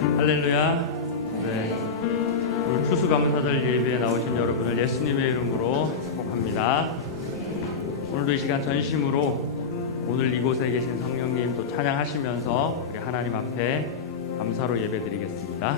할렐루야. 네. 오늘 추수감사절 예배에 나오신 여러분을 예수님의 이름으로 축복합니다. 오늘도 이 시간 전심으로 오늘 이곳에 계신 성령님 또 찬양하시면서 우리 하나님 앞에 감사로 예배드리겠습니다.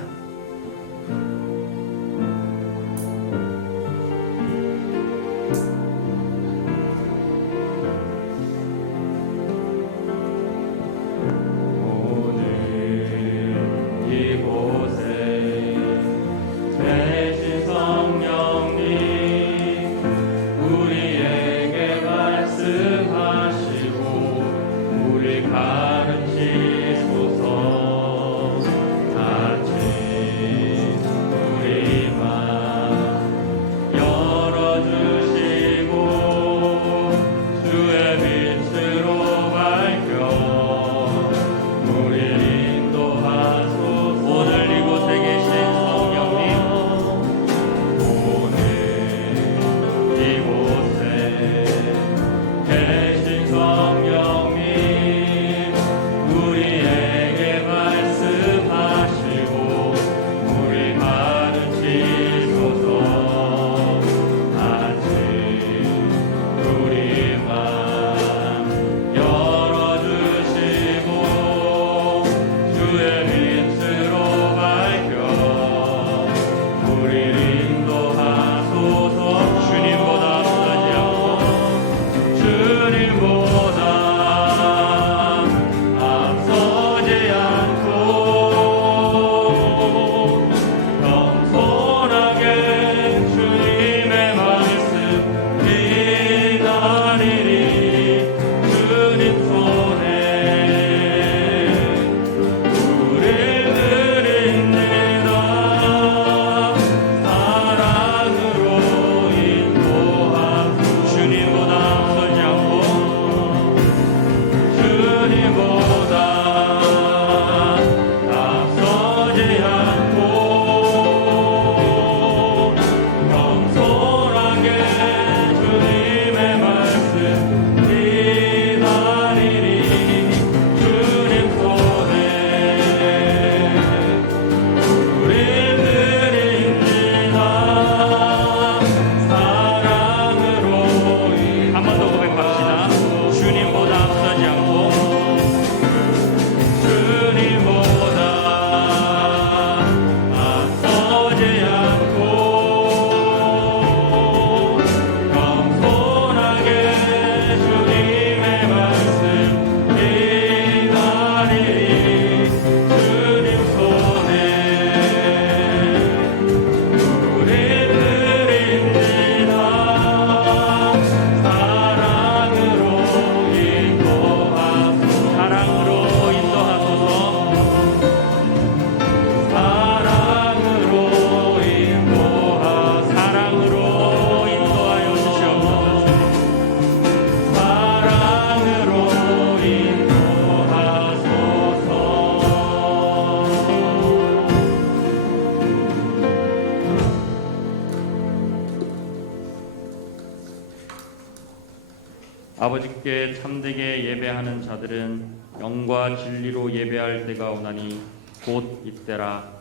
아버지께 참되게 예배하는 자들은 영과 진리로 예배할 때가 오나니 곧 이때라.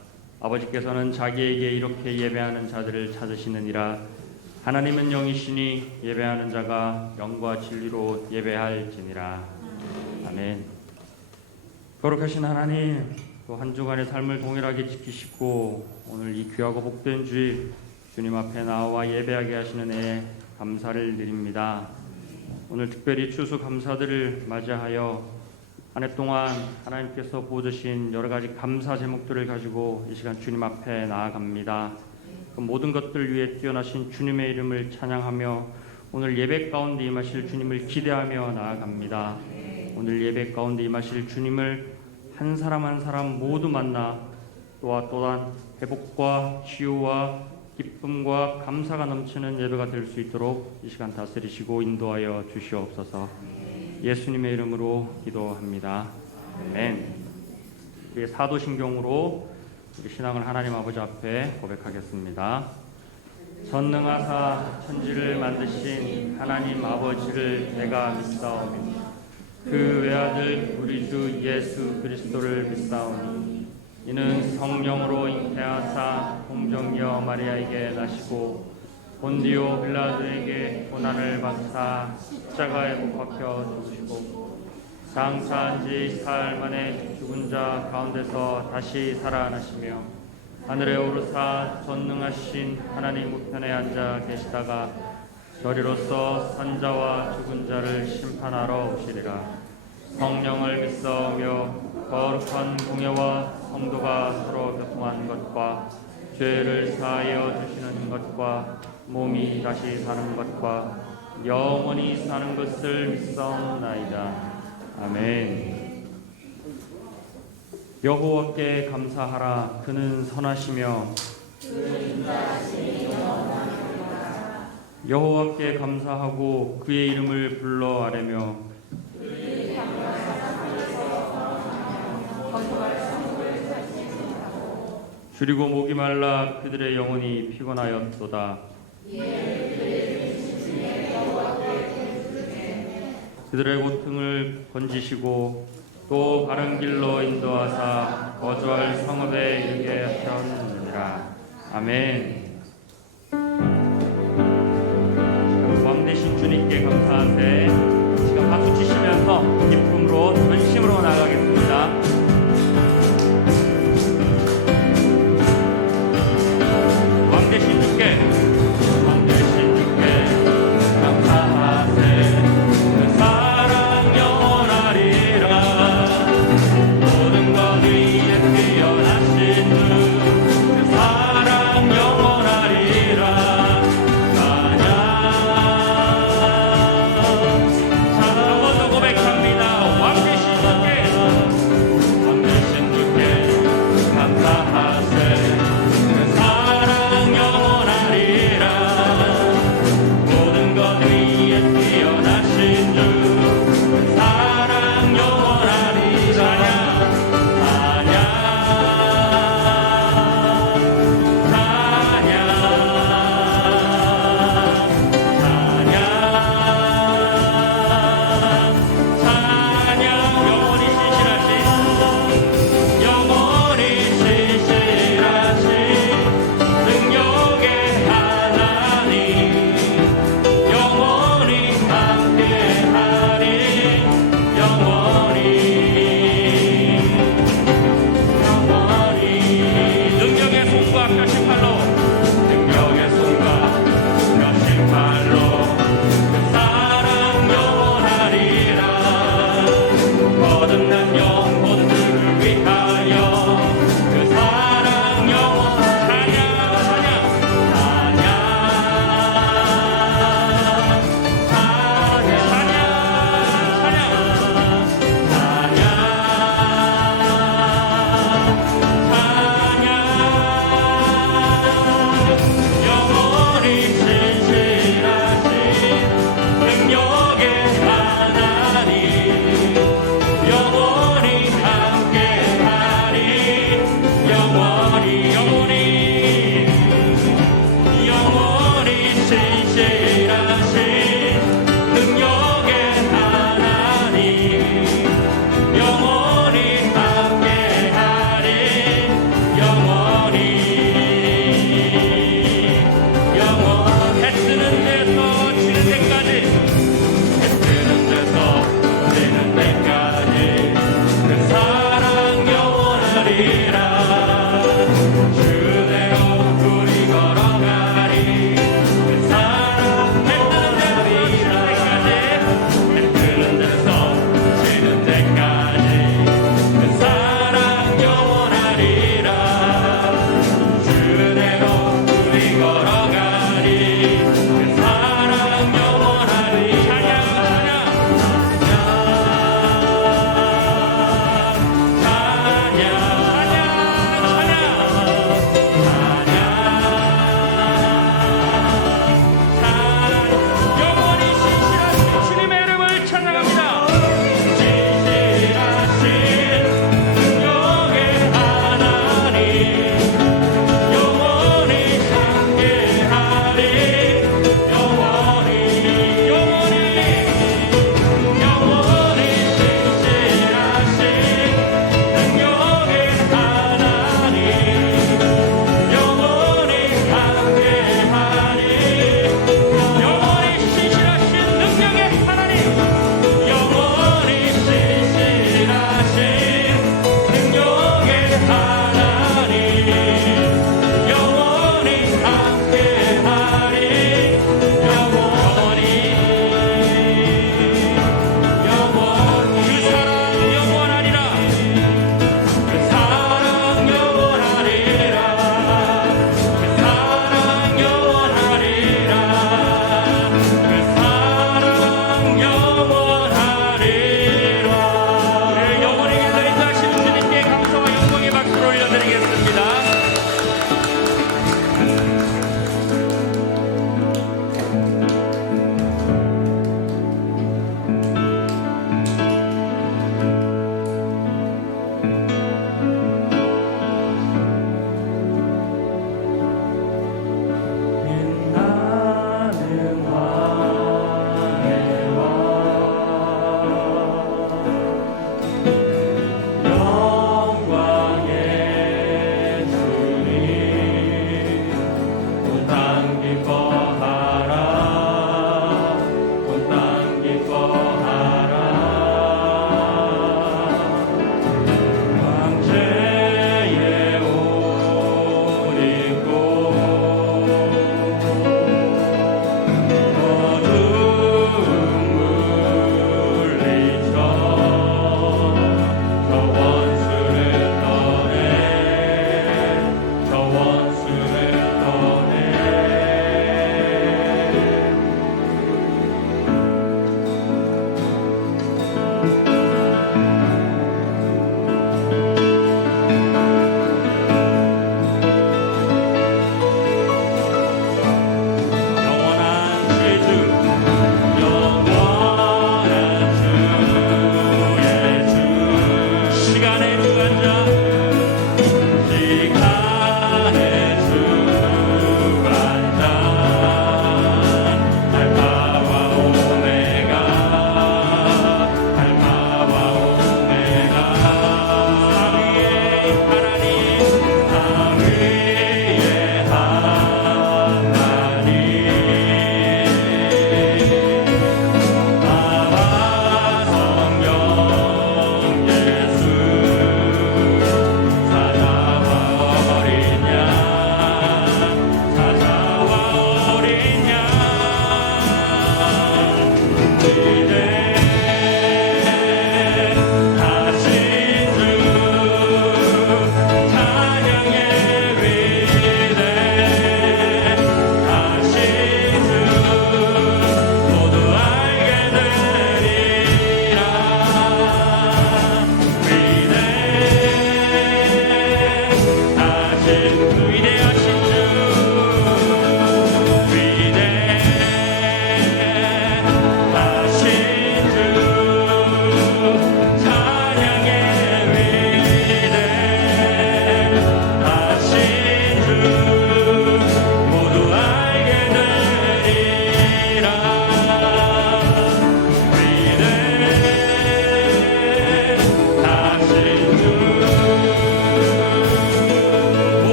아버지께서는 자기에게 이렇게 예배하는 자들을 찾으시느니라. 하나님은 영이시니 예배하는 자가 영과 진리로 예배할지니라. 아멘. 거룩하신 하나님, 또 한 주간의 삶을 동일하게 지키시고 오늘 이 귀하고 복된 주일 주님 앞에 나와 예배하게 하시는 은혜에 감사를 드립니다. 오늘 특별히 추수감사들을 맞이하여 한 해 동안 하나님께서 보여주신 여러 가지 감사 제목들을 가지고 이 시간 주님 앞에 나아갑니다. 그 모든 것들 위해 뛰어나신 주님의 이름을 찬양하며 오늘 예배 가운데 임하실 주님을 기대하며 나아갑니다. 오늘 예배 가운데 임하실 주님을 한 사람 한 사람 모두 만나 또한 회복과 치유와 기쁨과 감사가 넘치는 예배가 될 수 있도록 이 시간 다스리시고 인도하여 주시옵소서. 예수님의 이름으로 기도합니다. 아멘. 우리 사도신경으로 우리 신앙을 하나님 아버지 앞에 고백하겠습니다. 전능하사 천지를 만드신 하나님 아버지를 내가 믿사오니 그 외아들 우리 주 예수 그리스도를 믿사오니 이는 성령으로 잉태하사 공정여 마리아에게 나시고 본디오 빌라도에게 고난을 받사 십자가에 못 박혀 죽으시고 장사한 지 사흘 만에 죽은 자 가운데서 다시 살아나시며 하늘에 오르사 전능하신 하나님 우편에 앉아 계시다가 저리로서 산자와 죽은 자를 심판하러 오시리라. 성령을 믿사오며 거룩한 공예와 성도가 서로 교통하는 것과 죄를 사하여 주시는 것과 몸이 다시 사는 것과 영원히 사는 것을 믿사옵나이다. 아멘. 여호와께 감사하라. 그는 선하시며 여호와께 감사하고 그의 이름을 불러 아뢰며 줄이고 목이 말라 그들의 영혼이 피곤하였도다. 그들의 고통을 건지시고 또 바른 길로 인도하사 거주할 성읍에 이르게 하셨느니라. 아멘. 왕 되신 주님께 감사하세. 지금 박수 치시면서 기쁨으로 전심으로 나가겠습니다. 왕 되신 주께 감사하세. 그 사랑 영원하리라. 모든 것 위에 뛰어나신 그 사랑 영원하리라. 찬양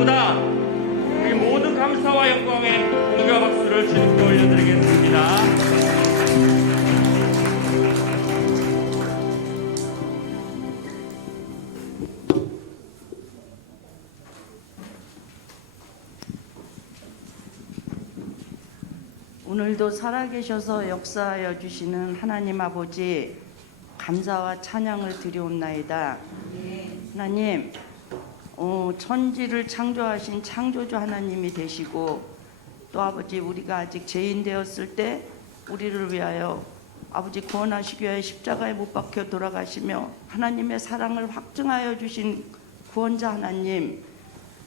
감사하도다. 우리 모두 감사와 영광의 공주와 박수를 주님께 올려드리겠습니다. 오늘도 살아계셔서 역사하여 주시는 하나님 아버지, 감사와 찬양을 드리옵나이다. 하나님, 천지를 창조하신 창조주 하나님이 되시고, 또 아버지, 우리가 아직 죄인 되었을 때 우리를 위하여 아버지 구원하시기 위하여 십자가에 못 박혀 돌아가시며 하나님의 사랑을 확증하여 주신 구원자 하나님,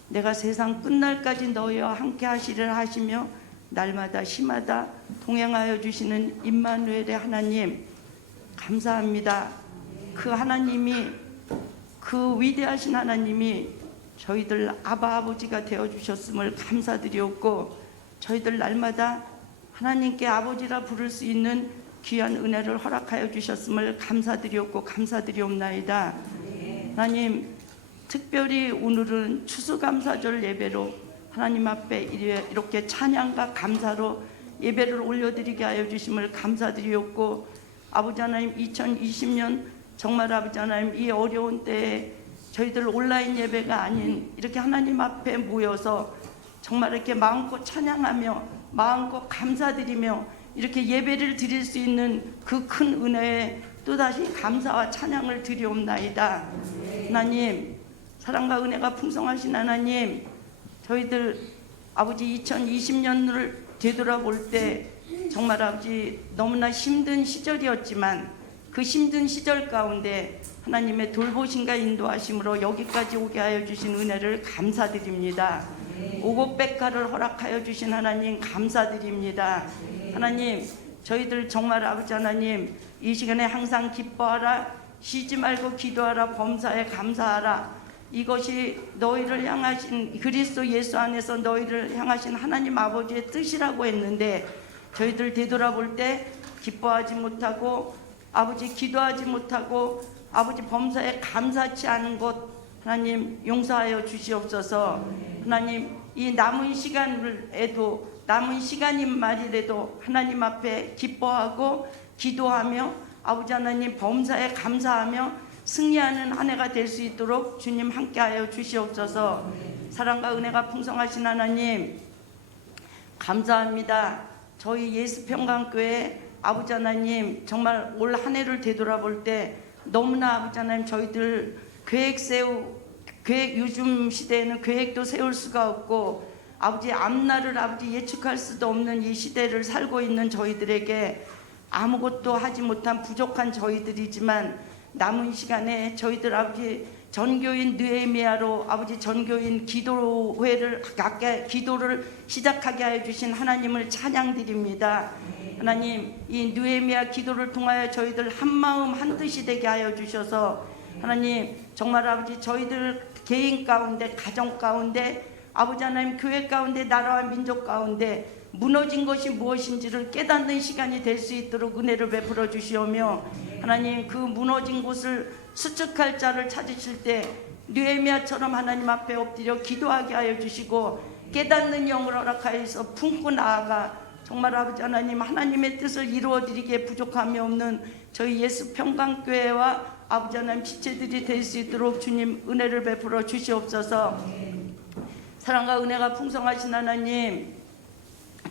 내가 세상 끝날까지 너희와 함께 하시리라 하시며 날마다 시마다 동행하여 주시는 임마누엘의 하나님, 감사합니다. 그 하나님이, 그 위대하신 하나님이 저희들 아바 아버지가 되어주셨음을 감사드리옵고, 저희들 날마다 하나님께 아버지라 부를 수 있는 귀한 은혜를 허락하여 주셨음을 감사드리옵고 감사드리옵나이다. 하나님, 특별히 오늘은 추수감사절 예배로 하나님 앞에 이렇게 찬양과 감사로 예배를 올려드리게 하여 주심을 감사드리옵고, 아버지 하나님, 2020년 정말 아버지 하나님, 이 어려운 때에 저희들 온라인 예배가 아닌 이렇게 하나님 앞에 모여서 정말 이렇게 마음껏 찬양하며 마음껏 감사드리며 이렇게 예배를 드릴 수 있는 그 큰 은혜에 또다시 감사와 찬양을 드리옵나이다. 하나님, 사랑과 은혜가 풍성하신 하나님, 저희들 아버지 2020년을 되돌아볼 때 정말 아버지 너무나 힘든 시절이었지만 그 힘든 시절 가운데 하나님의 돌보심과 인도하심으로 여기까지 오게 하여 주신 은혜를 감사드립니다. 오곡백화를 허락하여 주신 하나님 감사드립니다. 하나님, 저희들 정말 아버지 하나님, 이 시간에 항상 기뻐하라, 쉬지 말고 기도하라, 범사에 감사하라, 이것이 너희를 향하신 그리스도 예수 안에서 너희를 향하신 하나님 아버지의 뜻이라고 했는데, 저희들 되돌아볼 때 기뻐하지 못하고 아버지 기도하지 못하고 아버지 범사에 감사치 않은 것 하나님 용서하여 주시옵소서. 하나님, 이 남은 시간에도, 남은 시간인 말이라도 하나님 앞에 기뻐하고 기도하며 아버지 하나님 범사에 감사하며 승리하는 한 해가 될 수 있도록 주님 함께하여 주시옵소서. 사랑과 은혜가 풍성하신 하나님 감사합니다. 저희 예수평강교회 아버지 하나님, 정말 올 한 해를 되돌아볼 때 너무나 아버지 하나님, 저희들 계획, 요즘 시대에는 계획도 세울 수가 없고 아버지 앞날을 아버지 예측할 수도 없는 이 시대를 살고 있는 저희들에게 아무것도 하지 못한 부족한 저희들이지만, 남은 시간에 저희들 아버지 전교인 느헤미야로 아버지 전교인 기도회를 기도를 시작하게 하여 주신 하나님을 찬양드립니다. 하나님, 이 느헤미야 기도를 통하여 저희들 한마음 한뜻이 되게 하여 주셔서 하나님, 정말 아버지 저희들 개인 가운데, 가정 가운데, 아버지 하나님 교회 가운데, 나라와 민족 가운데 무너진 것이 무엇인지를 깨닫는 시간이 될 수 있도록 은혜를 베풀어 주시오며, 하나님, 그 무너진 곳을 수축할 자를 찾으실 때 느헤미야처럼 하나님 앞에 엎드려 기도하게 하여 주시고, 깨닫는 영을 허락하여서 품고 나아가 정말 아버지 하나님, 하나님의 뜻을 이루어드리기에 부족함이 없는 저희 예수 평강교회와 아버지 하나님 지체들이 될 수 있도록 주님 은혜를 베풀어 주시옵소서. 사랑과 은혜가 풍성하신 하나님,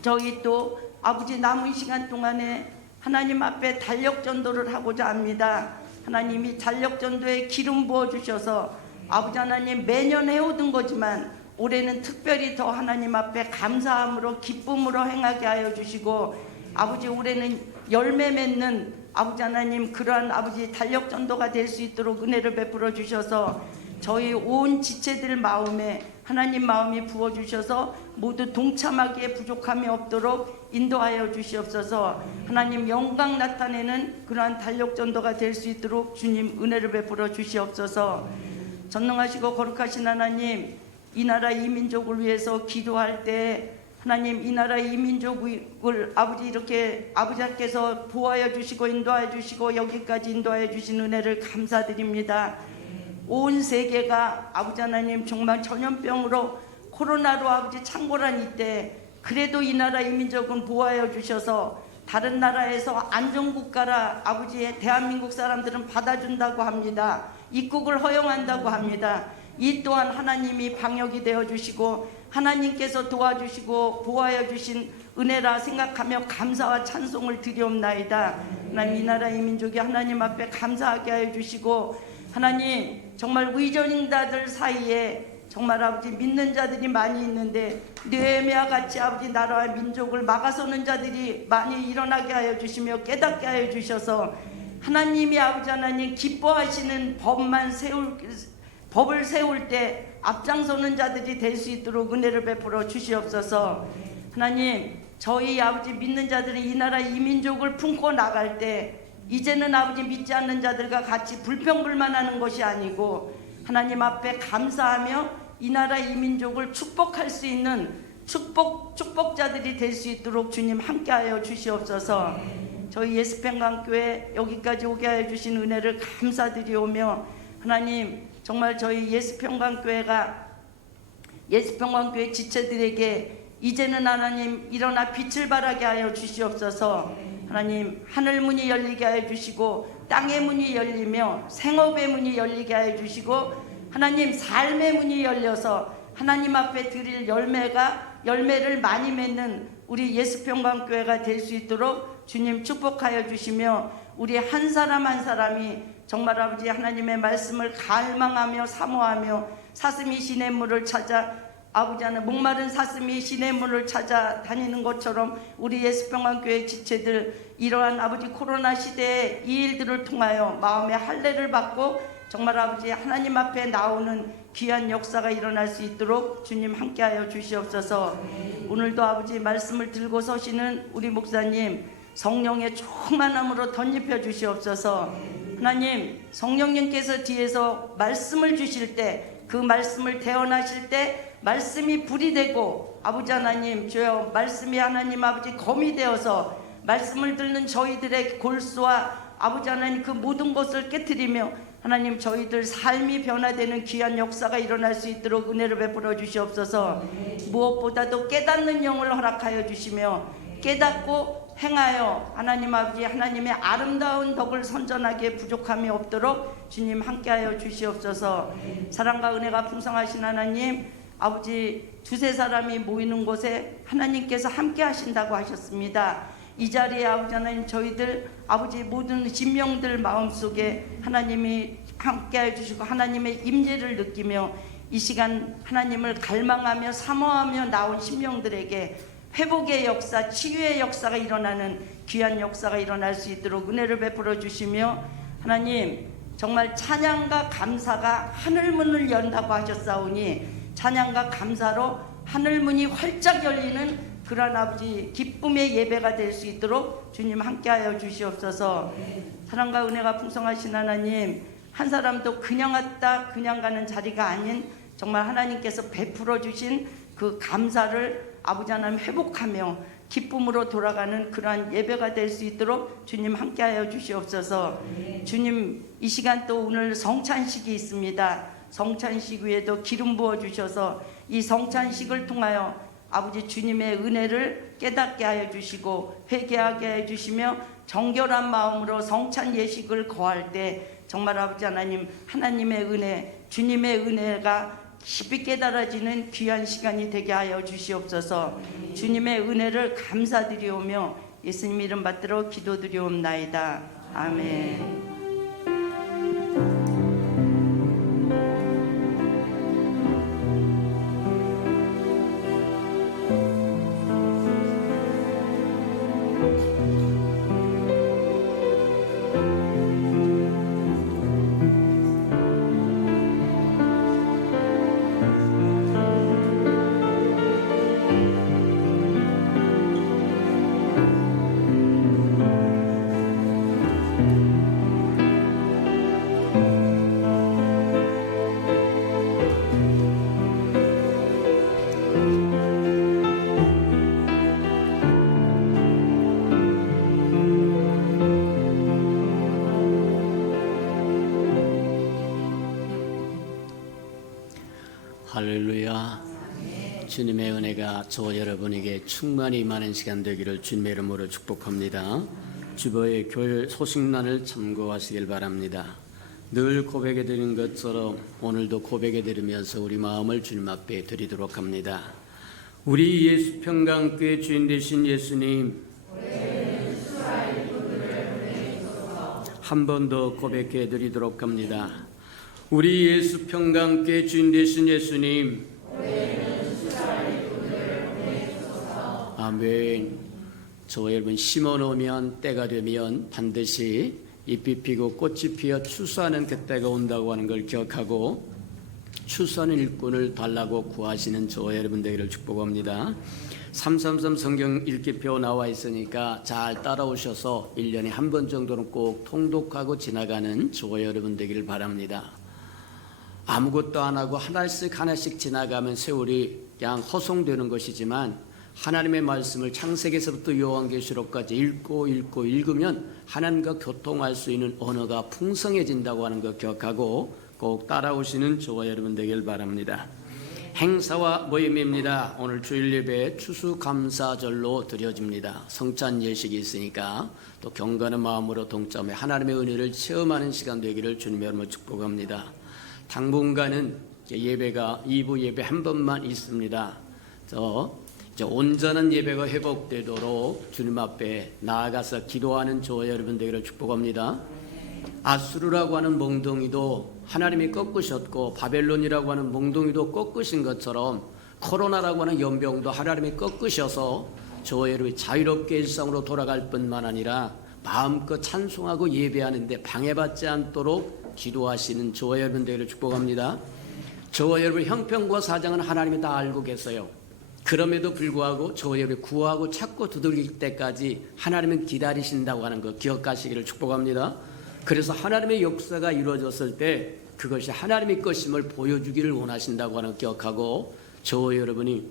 저희 또 아버지 남은 시간 동안에 하나님 앞에 달력 전도를 하고자 합니다. 하나님이 달력 전도에 기름 부어 주셔서 아버지 하나님, 매년 해오던 거지만 올해는 특별히 더 하나님 앞에 감사함으로 기쁨으로 행하게 하여 주시고, 아버지 올해는 열매 맺는 아버지 하나님, 그러한 아버지 달력 전도가 될 수 있도록 은혜를 베풀어 주셔서 저희 온 지체들 마음에 하나님 마음이 부어주셔서 모두 동참하기에 부족함이 없도록 인도하여 주시옵소서. 하나님 영광 나타내는 그러한 달력 전도가 될 수 있도록 주님 은혜를 베풀어 주시옵소서. 전능하시고 거룩하신 하나님, 이 나라 이 민족을 위해서 기도할 때 하나님, 이 나라 이 민족을 아버지 이렇게 아버지께서 보호하여 주시고 인도하여 주시고 여기까지 인도하여 주신 은혜를 감사드립니다. 온 세계가 아버지 하나님 정말 전염병으로 코로나로 아버지 창궐한 이때 그래도 이 나라 이 민족은 보호하여 주셔서 다른 나라에서 안전국가라 아버지의 대한민국 사람들은 받아준다고 합니다. 입국을 허용한다고 합니다. 이 또한 하나님이 방역이 되어 주시고 하나님께서 도와주시고 보호하여 주신 은혜라 생각하며 감사와 찬송을 드리옵나이다. 하나님 이 나라 이 민족이 하나님 앞에 감사하게 하여 주시고 하나님 정말 의존자들 사이에 정말 아버지 믿는 자들이 많이 있는데 느헤미야 같이 아버지 나라와 민족을 막아서는 자들이 많이 일어나게 하여 주시며 깨닫게 하여 주셔서 하나님이 아버지 하나님 기뻐하시는 법을 세울 때 앞장서는 자들이 될 수 있도록 은혜를 베풀어 주시옵소서. 하나님 저희 아버지 믿는 자들은 이 나라 이 민족을 품고 나갈 때 이제는 아버지 믿지 않는 자들과 같이 불평불만하는 것이 아니고 하나님 앞에 감사하며 이 나라 이 민족을 축복할 수 있는 축복자들이 될 수 있도록 주님 함께하여 주시옵소서. 저희 예수평강교회 여기까지 오게 하여 주신 은혜를 감사드리오며 하나님 정말 저희 예수평강교회가 예수평강교회 지체들에게 이제는 하나님 일어나 빛을 발하게 하여 주시옵소서. 하나님 하늘문이 열리게 하여 주시고 땅의 문이 열리며 생업의 문이 열리게 하여 주시고 하나님 삶의 문이 열려서 하나님 앞에 드릴 열매를 많이 맺는 우리 예수평강교회가 될 수 있도록 주님 축복하여 주시며 우리 한 사람 한 사람이 정말 아버지 하나님의 말씀을 갈망하며 사모하며 사슴이 시냇물을 찾아 아버지 하나님 목마른 사슴이 시냇물을 찾아 다니는 것처럼 우리 예수평강교회 지체들 이러한 아버지 코로나 시대의 이 일들을 통하여 마음의 할례를 받고 정말 아버지 하나님 앞에 나오는 귀한 역사가 일어날 수 있도록 주님 함께하여 주시옵소서. 오늘도 아버지 말씀을 들고 서시는 우리 목사님 성령의 충만함으로 덧입혀 주시옵소서. 하나님 성령님께서 뒤에서 말씀을 주실 때 그 말씀을 대언하실 때 말씀이 불이 되고 아버지 하나님 주여 말씀이 하나님 아버지 검이 되어서 말씀을 듣는 저희들의 골수와 아버지 하나님 그 모든 것을 깨트리며 하나님 저희들 삶이 변화되는 귀한 역사가 일어날 수 있도록 은혜를 베풀어 주시옵소서. 무엇보다도 깨닫는 영을 허락하여 주시며 깨닫고 행하여 하나님 아버지 하나님의 아름다운 덕을 선전하기에 부족함이 없도록 주님 함께하여 주시옵소서. 사랑과 은혜가 풍성하신 하나님 아버지 두세 사람이 모이는 곳에 하나님께서 함께 하신다고 하셨습니다. 이 자리에 아버지 하나님 저희들 아버지 모든 심령들 마음속에 하나님이 함께해 주시고 하나님의 임재를 느끼며 이 시간 하나님을 갈망하며 사모하며 나온 심령들에게 회복의 역사, 치유의 역사가 일어나는 귀한 역사가 일어날 수 있도록 은혜를 베풀어 주시며 하나님 정말 찬양과 감사가 하늘문을 연다고 하셨사오니 찬양과 감사로 하늘문이 활짝 열리는 그러한 아버지 기쁨의 예배가 될 수 있도록 주님 함께하여 주시옵소서. 사랑과 은혜가 풍성하신 하나님 한 사람도 그냥 왔다 그냥 가는 자리가 아닌 정말 하나님께서 베풀어 주신 그 감사를 아버지 하나님 회복하며 기쁨으로 돌아가는 그러한 예배가 될 수 있도록 주님 함께하여 주시옵소서. 주님 이 시간 또 오늘 성찬식이 있습니다. 성찬식 위에도 기름 부어 주셔서 이 성찬식을 통하여 아버지 주님의 은혜를 깨닫게 하여 주시고 회개하게 하여 주시며 정결한 마음으로 성찬 예식을 거할 때 정말 아버지 하나님 하나님의 은혜 주님의 은혜가 깊이 깨달아지는 귀한 시간이 되게 하여 주시옵소서. 주님의 은혜를 감사드리오며 예수님 이름 받들어 기도드리옵나이다. 아멘. 주님의 은혜가 저 여러분에게 충만히 임하는 시간 되기를 주님의 이름으로 축복합니다. 주보의 교회 소식란을 참고하시길 바랍니다. 늘 고백해 드린 것처럼 오늘도 고백해 드리면서 우리 마음을 주님 앞에 드리도록 합니다. 우리 예수 평강교회 주인 되신 예수님, 한 번 더 고백해 드리도록 합니다. 우리 예수 평강교회 주인 되신 예수님, 아멘. 저 여러분 심어 놓으면 때가 되면 반드시 잎이 피고 꽃이 피어 추수하는 그때가 온다고 하는 걸 기억하고 추수하는 일꾼을 달라고 구하시는 저 여러분 되기를 축복합니다. 333 성경 읽기표 나와 있으니까 잘 따라오셔서 1년에 한 번 정도는 꼭 통독하고 지나가는 저 여러분 되기를 바랍니다. 아무것도 안 하고 하나씩 지나가면 세월이 그냥 허송되는 것이지만 하나님의 말씀을 창세기에서부터 요한계시록까지 읽으면 하나님과 교통할 수 있는 언어가 풍성해진다고 하는 것 기억하고 꼭 따라오시는 저와 여러분 되길 바랍니다. 행사와 모임입니다. 오늘 주일 예배 추수감사절로 드려집니다. 성찬 예식이 있으니까 또 경건한 마음으로 동참해 하나님의 은혜를 체험하는 시간 되기를 주님의 이름으로 축복합니다. 당분간은 예배가 2부 예배 한 번만 있습니다. 이제 온전한 예배가 회복되도록 주님 앞에 나아가서 기도하는 저와 여러분 되기를 축복합니다. 아수르라고 하는 몽둥이도 하나님이 꺾으셨고 바벨론이라고 하는 몽둥이도 꺾으신 것처럼 코로나라고 하는 연병도 하나님이 꺾으셔서 저와 여러분이 자유롭게 일상으로 돌아갈 뿐만 아니라 마음껏 찬송하고 예배하는데 방해받지 않도록 기도하시는 저와 여러분 되기를 축복합니다. 저와 여러분 형편과 사정은 하나님이 다 알고 계세요. 그럼에도 불구하고 저와 여러분이 구하고 찾고 두들길 때까지 하나님은 기다리신다고 하는 것 기억하시기를 축복합니다. 그래서 하나님의 역사가 이루어졌을 때 그것이 하나님의 것임을 보여주기를 원하신다고 하는 것 기억하고 저와 여러분이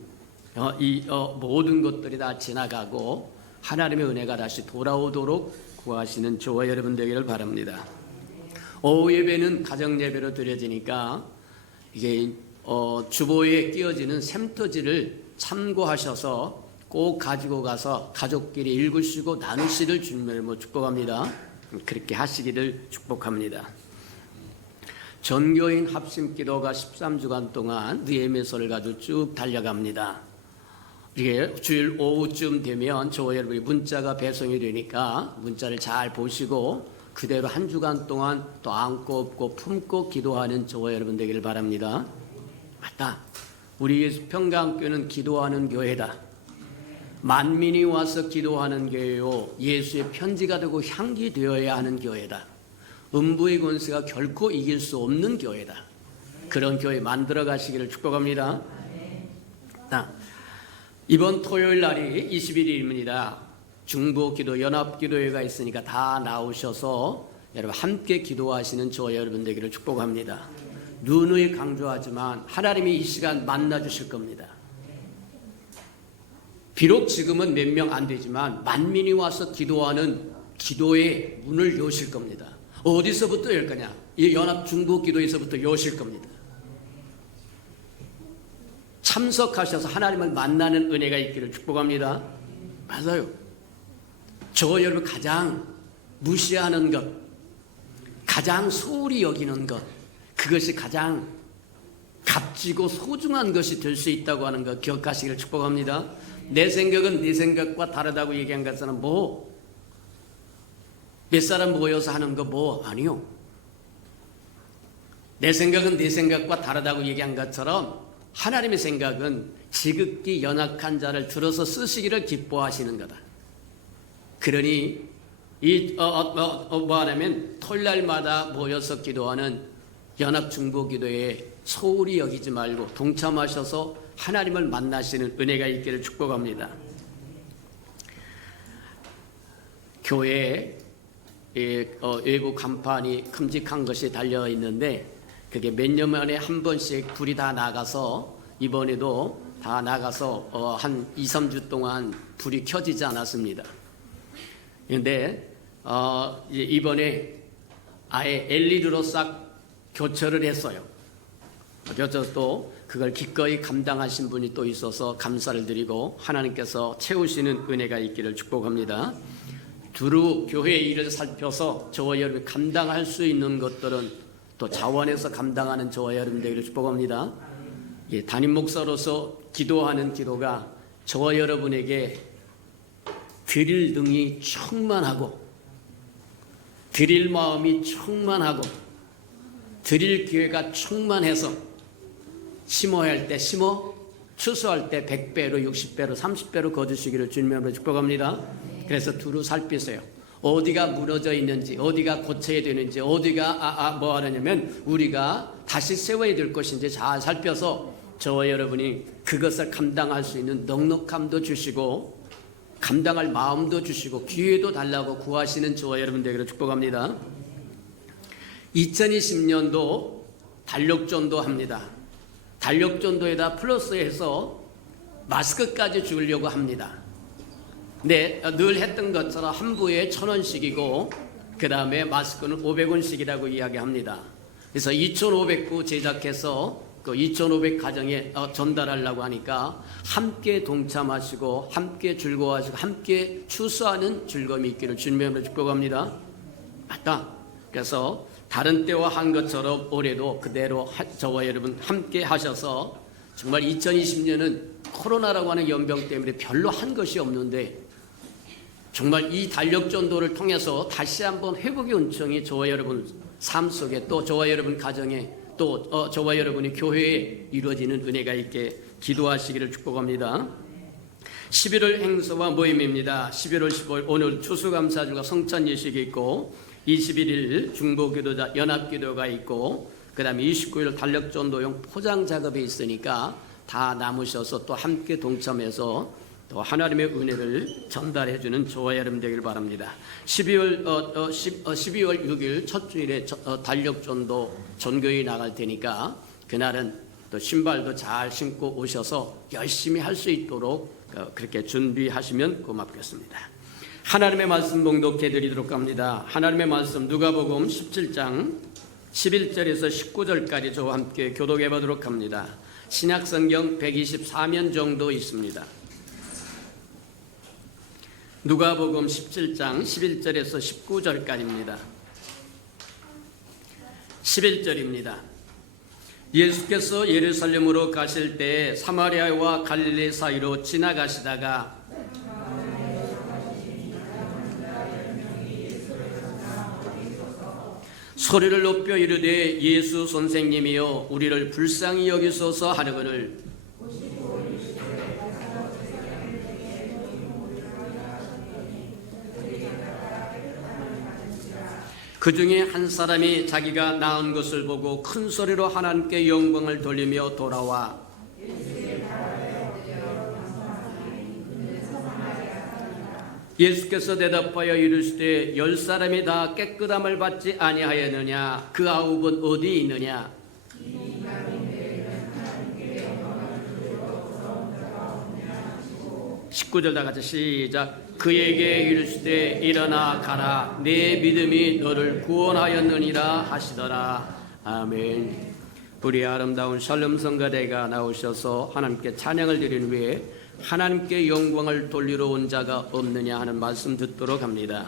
모든 것들이 다 지나가고 하나님의 은혜가 다시 돌아오도록 구하시는 저와 여러분 되기를 바랍니다. 오후 예배는 가정 예배로 드려지니까 이게 주보에 끼어지는 샘터지를 참고하셔서 꼭 가지고 가서 가족끼리 읽으시고 나누시를 주님의 이름으로 축복합니다. 그렇게 하시기를 축복합니다. 전교인 합심기도가 13주간 동안 느헤미야서를 가지고 쭉 달려갑니다. 이게 주일 오후쯤 되면 저와 여러분이 문자가 배송이 되니까 문자를 잘 보시고 그대로 한 주간 동안 또 안고 업고 품고 기도하는 저와 여러분 되기를 바랍니다. 맞다. 우리 예수 평강교회는 기도하는 교회다. 만민이 와서 기도하는 교회요. 예수의 편지가 되고 향기 되어야 하는 교회다. 음부의 권세가 결코 이길 수 없는 교회다. 그런 교회 만들어 가시기를 축복합니다. 이번 토요일 날이 21일입니다. 중보기도 연합기도회가 있으니까 다 나오셔서 여러분 함께 기도하시는 저와 여러분 되기를 축복합니다. 누누이 강조하지만 하나님이 이 시간 만나주실 겁니다. 비록 지금은 몇 명 안 되지만 만민이 와서 기도하는 기도의 문을 여실 겁니다. 어디서부터 열 거냐? 이 연합 중보기도에서부터 여실 겁니다. 참석하셔서 하나님을 만나는 은혜가 있기를 축복합니다. 맞아요. 저 여러분 가장 무시하는 것, 가장 소홀히 여기는 것, 그것이 가장 값지고 소중한 것이 될 수 있다고 하는 것 기억하시기를 축복합니다. 내 생각은 네 생각과 다르다고 얘기한 것은 몇 사람 모여서 하는 거 아니요. 내 생각은 네 생각과 다르다고 얘기한 것처럼 하나님의 생각은 지극히 연약한 자를 들어서 쓰시기를 기뻐하시는 거다. 그러니 뭐하냐면 토요일마다 모여서 기도하는 연합중보기도에 소홀히 여기지 말고 동참하셔서 하나님을 만나시는 은혜가 있기를 축복합니다. 교회에 외부 간판이 큼직한 것이 달려 있는데 그게 몇 년 만에 한 번씩 불이 다 나가서 이번에도 다 나가서 한 2, 3주 동안 불이 켜지지 않았습니다. 그런데 이번에 아예 LED로 싹 교체를 했어요. 교체도 그걸 기꺼이 감당하신 분이 또 있어서 감사를 드리고 하나님께서 채우시는 은혜가 있기를 축복합니다. 두루 교회의 일을 살펴서 저와 여러분이 감당할 수 있는 것들은 또 자원해서 감당하는 저와 여러분 되기를 축복합니다. 예, 담임 목사로서 기도하는 기도가 저와 여러분에게 드릴 능이 충만하고 드릴 마음이 충만하고 드릴 기회가 충만해서 심어야 할 때 심어, 추수할 때 100배로 60배로 30배로 거두시기를 주님으로 축복합니다. 그래서 두루 살피세요. 어디가 무너져 있는지, 어디가 고쳐야 되는지, 어디가 뭐 하느냐면 우리가 다시 세워야 될 것인지 잘 살펴서 저와 여러분이 그것을 감당할 수 있는 넉넉함도 주시고 감당할 마음도 주시고 기회도 달라고 구하시는 저와 여러분 되기를 축복합니다. 2020년도 달력전도 합니다. 달력전도에다 플러스해서 마스크까지 주려고 합니다. 네, 늘 했던 것처럼 한 부에 1,000원씩이고 그 다음에 마스크는 500원씩이라고 이야기합니다. 그래서 2,500부 제작해서 그 2,500 가정에 전달하려고 하니까 함께 동참하시고 함께 즐거워하시고 함께 추수하는 즐거움이 있기를 주님으로 축복합니다. 맞다. 그래서 다른 때와 한 것처럼 올해도 그대로 저와 여러분 함께 하셔서 정말 2020년은 코로나라고 하는 연병 때문에 별로 한 것이 없는데 정말 이 달력전도를 통해서 다시 한번 회복의 은총이 저와 여러분 삶 속에 또 저와 여러분 가정에 또 저와 여러분이 교회에 이루어지는 은혜가 있게 기도하시기를 축복합니다. 11월 행사와 모임입니다. 11월 15일 오늘 추수감사주가 성찬 예식이 있고 21일 중보기도자 연합기도가 있고 그 다음에 29일 달력전도용 포장 작업이 있으니까 다 남으셔서 또 함께 동참해서 또 하나님의 은혜를 전달해주는 저와 여러분 되길 바랍니다. 12월 6일 첫 주일에 달력전도 전교회 나갈 테니까 그날은 또 신발도 잘 신고 오셔서 열심히 할 수 있도록 그렇게 준비하시면 고맙겠습니다. 하나님의 말씀 봉독해 드리도록 합니다. 하나님의 말씀 누가복음 17장 11절에서 19절까지 저와 함께 교독해 보도록 합니다. 신약성경 124면 정도 있습니다. 누가복음 17장 11절에서 19절까지입니다. 11절입니다. 예수께서 예루살렘으로 가실 때 사마리아와 갈릴리 사이로 지나가시다가 소리를 높여 이르되 예수 선생님이여 우리를 불쌍히 여기소서 하려거늘 그 중에 한 사람이 자기가 나은 것을 보고 큰 소리로 하나님께 영광을 돌리며 돌아와 예수께서 대답하여 이르시되 10사람이 다 깨끗함을 받지 아니하였느냐 그 9은 어디 있느냐 19절 다 같이 시작. 그에게 이르시되 일어나 가라 내 믿음이 너를 구원하였느니라 하시더라. 아멘. 우리 아름다운 샬롬 성가대가 나오셔서 하나님께 찬양을 드린 후에 하나님께 영광을 돌리러 온 자가 없느냐 하는 말씀 듣도록 합니다.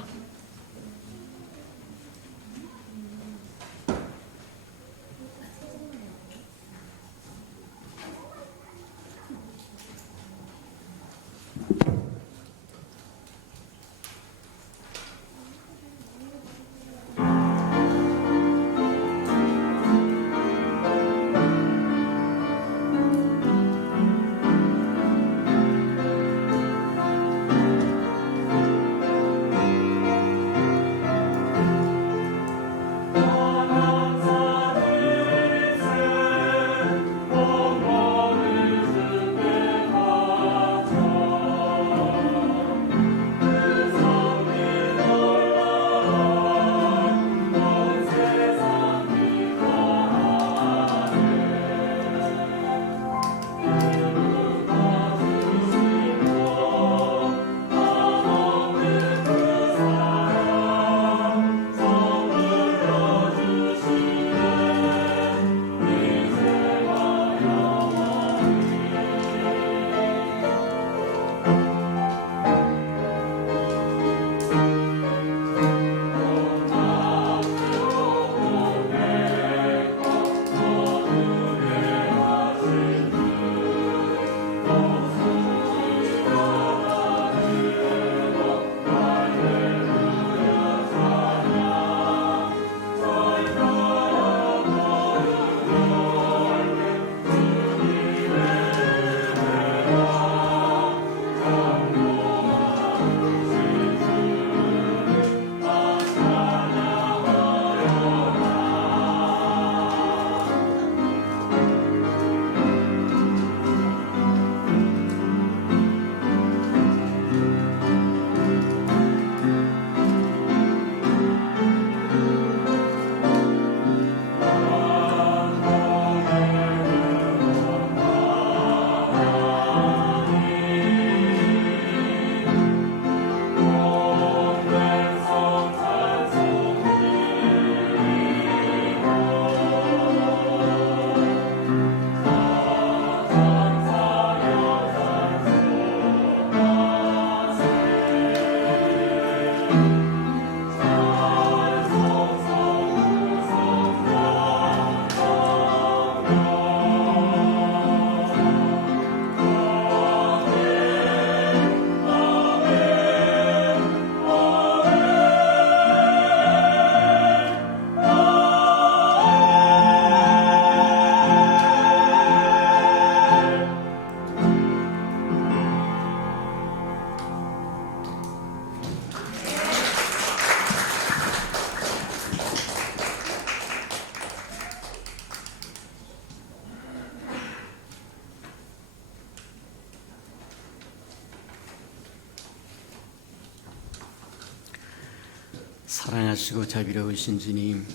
사랑하시고 자비로우신 주님,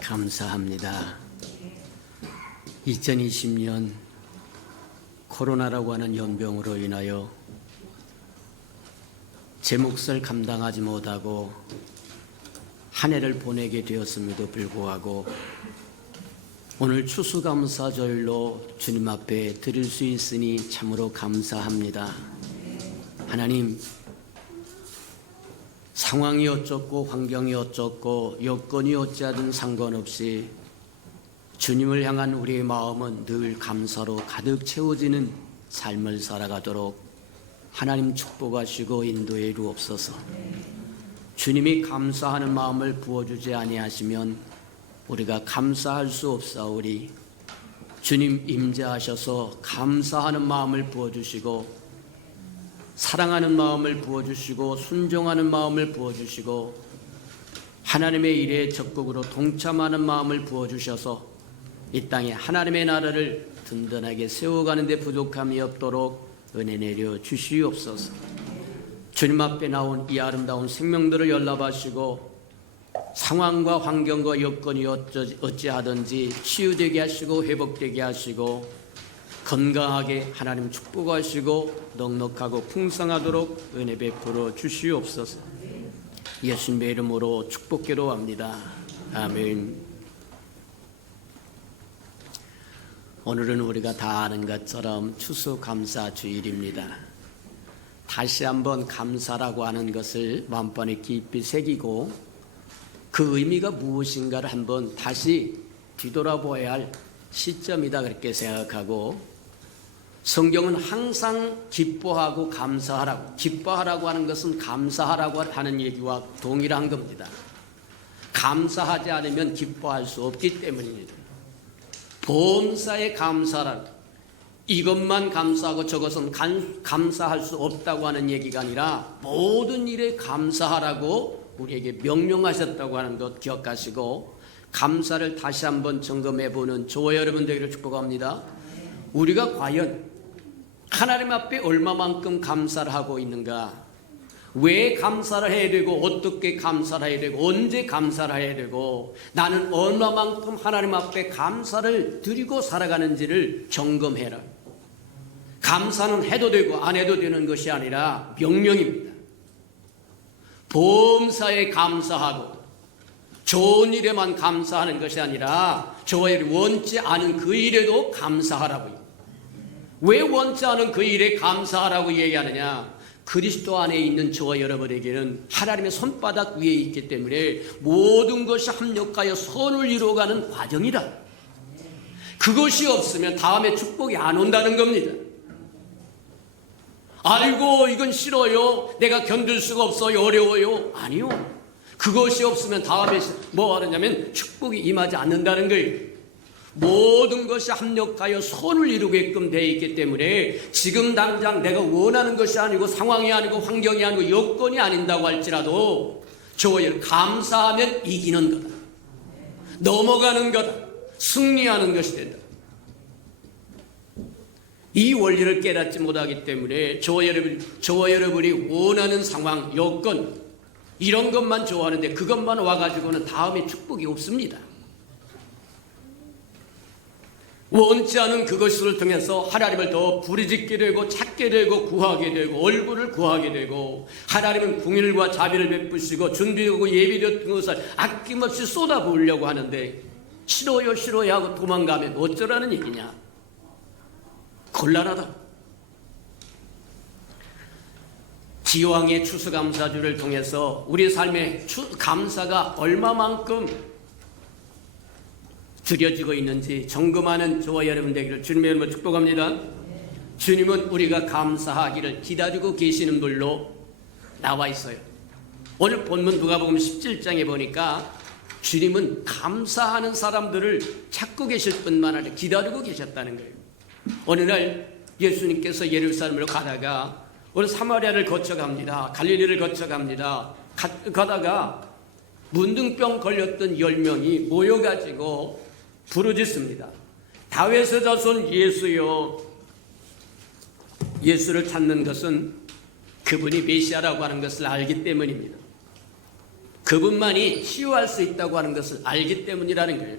감사합니다. 2020년 코로나라고 하는 연병으로 인하여 제 몫을 감당하지 못하고 한 해를 보내게 되었음에도 불구하고 오늘 추수감사절로 주님 앞에 드릴 수 있으니 참으로 감사합니다. 하나님, 상황이 어쩌고 환경이 어쩌고 여건이 어찌하든 상관없이 주님을 향한 우리의 마음은 늘 감사로 가득 채워지는 삶을 살아가도록 하나님 축복하시고 인도해 주옵소서. 주님이 감사하는 마음을 부어주지 아니하시면 우리가 감사할 수 없사오니 주님 임재하셔서 감사하는 마음을 부어주시고 사랑하는 마음을 부어주시고 순종하는 마음을 부어주시고 하나님의 일에 적극으로 동참하는 마음을 부어주셔서 이 땅에 하나님의 나라를 든든하게 세워가는 데 부족함이 없도록 은혜 내려 주시옵소서. 주님 앞에 나온 이 아름다운 생명들을 연락하시고 상황과 환경과 여건이 어찌하든지 치유되게 하시고 회복되게 하시고 건강하게 하나님 축복하시고 넉넉하고 풍성하도록 은혜 베풀어 주시옵소서. 예수님의 이름으로 축복기로 합니다. 아멘. 오늘은 우리가 다 아는 것처럼 추수감사주일입니다. 다시 한번 감사라고 하는 것을 마음판에 깊이 새기고 그 의미가 무엇인가를 한번 다시 뒤돌아보아야 할 시점이다 그렇게 생각하고, 성경은 항상 기뻐하고 감사하라고, 기뻐하라고 하는 것은 감사하라고 하는 얘기와 동일한 겁니다. 감사하지 않으면 기뻐할 수 없기 때문입니다. 범사에 감사라, 이것만 감사하고 저것은 감사할 수 없다고 하는 얘기가 아니라 모든 일에 감사하라고 우리에게 명령하셨다고 하는 것 기억하시고, 감사를 다시 한번 점검해보는 저와 여러분 되기를 축복합니다. 우리가 과연 하나님 앞에 얼마만큼 감사를 하고 있는가, 왜 감사를 해야 되고 어떻게 감사를 해야 되고 언제 감사를 해야 되고 나는 얼마만큼 하나님 앞에 감사를 드리고 살아가는지를 점검해라. 감사는 해도 되고 안 해도 되는 것이 아니라 명령입니다. 범사에 감사하고 좋은 일에만 감사하는 것이 아니라 저와 여러분이 원치 않은 그 일에도 감사하라고요. 왜 원치 않은 그 일에 감사하라고 얘기하느냐? 그리스도 안에 있는 저와 여러분에게는 하나님의 손바닥 위에 있기 때문에 모든 것이 합력하여 선을 이루어가는 과정이다. 그것이 없으면 다음에 축복이 안 온다는 겁니다. 아이고 이건 싫어요, 내가 견딜 수가 없어요, 어려워요. 아니요, 그것이 없으면 다음에 뭐 하느냐면 축복이 임하지 않는다는 거예요. 모든 것이 합력하여 선을 이루게끔 되어 있기 때문에 지금 당장 내가 원하는 것이 아니고 상황이 아니고 환경이 아니고 여건이 아닌다고 할지라도 저와 감사하면 이기는 거다, 넘어가는 거다, 승리하는 것이 된다. 이 원리를 깨닫지 못하기 때문에 저와 여러분이 원하는 상황, 여건 이런 것만 좋아하는데 그것만 와가지고는 다음에 축복이 없습니다. 원치 않은 그것을 통해서 하나님을 더 부르짖게 되고 찾게 되고 구하게 되고 얼굴을 구하게 되고, 하나님은 궁일과 자비를 베푸시고 준비하고 예비되었던 것을 아낌없이 쏟아부으려고 하는데 싫어요 싫어요 하고 도망가면 어쩌라는 얘기냐? 곤란하다. 기왕의 추수감사주를 통해서 우리 삶의 감사가 얼마만큼 드려지고 있는지 점검하는 저와 여러분 되기를 주님의 이름으로 축복합니다. 주님은 우리가 감사하기를 기다리고 계시는 분로 나와 있어요. 오늘 본문 누가복음 17장에 보니까 주님은 감사하는 사람들을 찾고 계실 뿐만 아니라 기다리고 계셨다는 거예요. 어느 날 예수님께서 예루살렘으로 가다가 오늘 사마리아를 거쳐갑니다. 갈릴리를 거쳐갑니다. 가다가 문둥병 걸렸던 10명이 모여가지고 부르짖습니다. 다윗의 자손 예수여. 예수를 찾는 것은 그분이 메시아라고 하는 것을 알기 때문입니다. 그분만이 치유할 수 있다고 하는 것을 알기 때문이라는 거예요.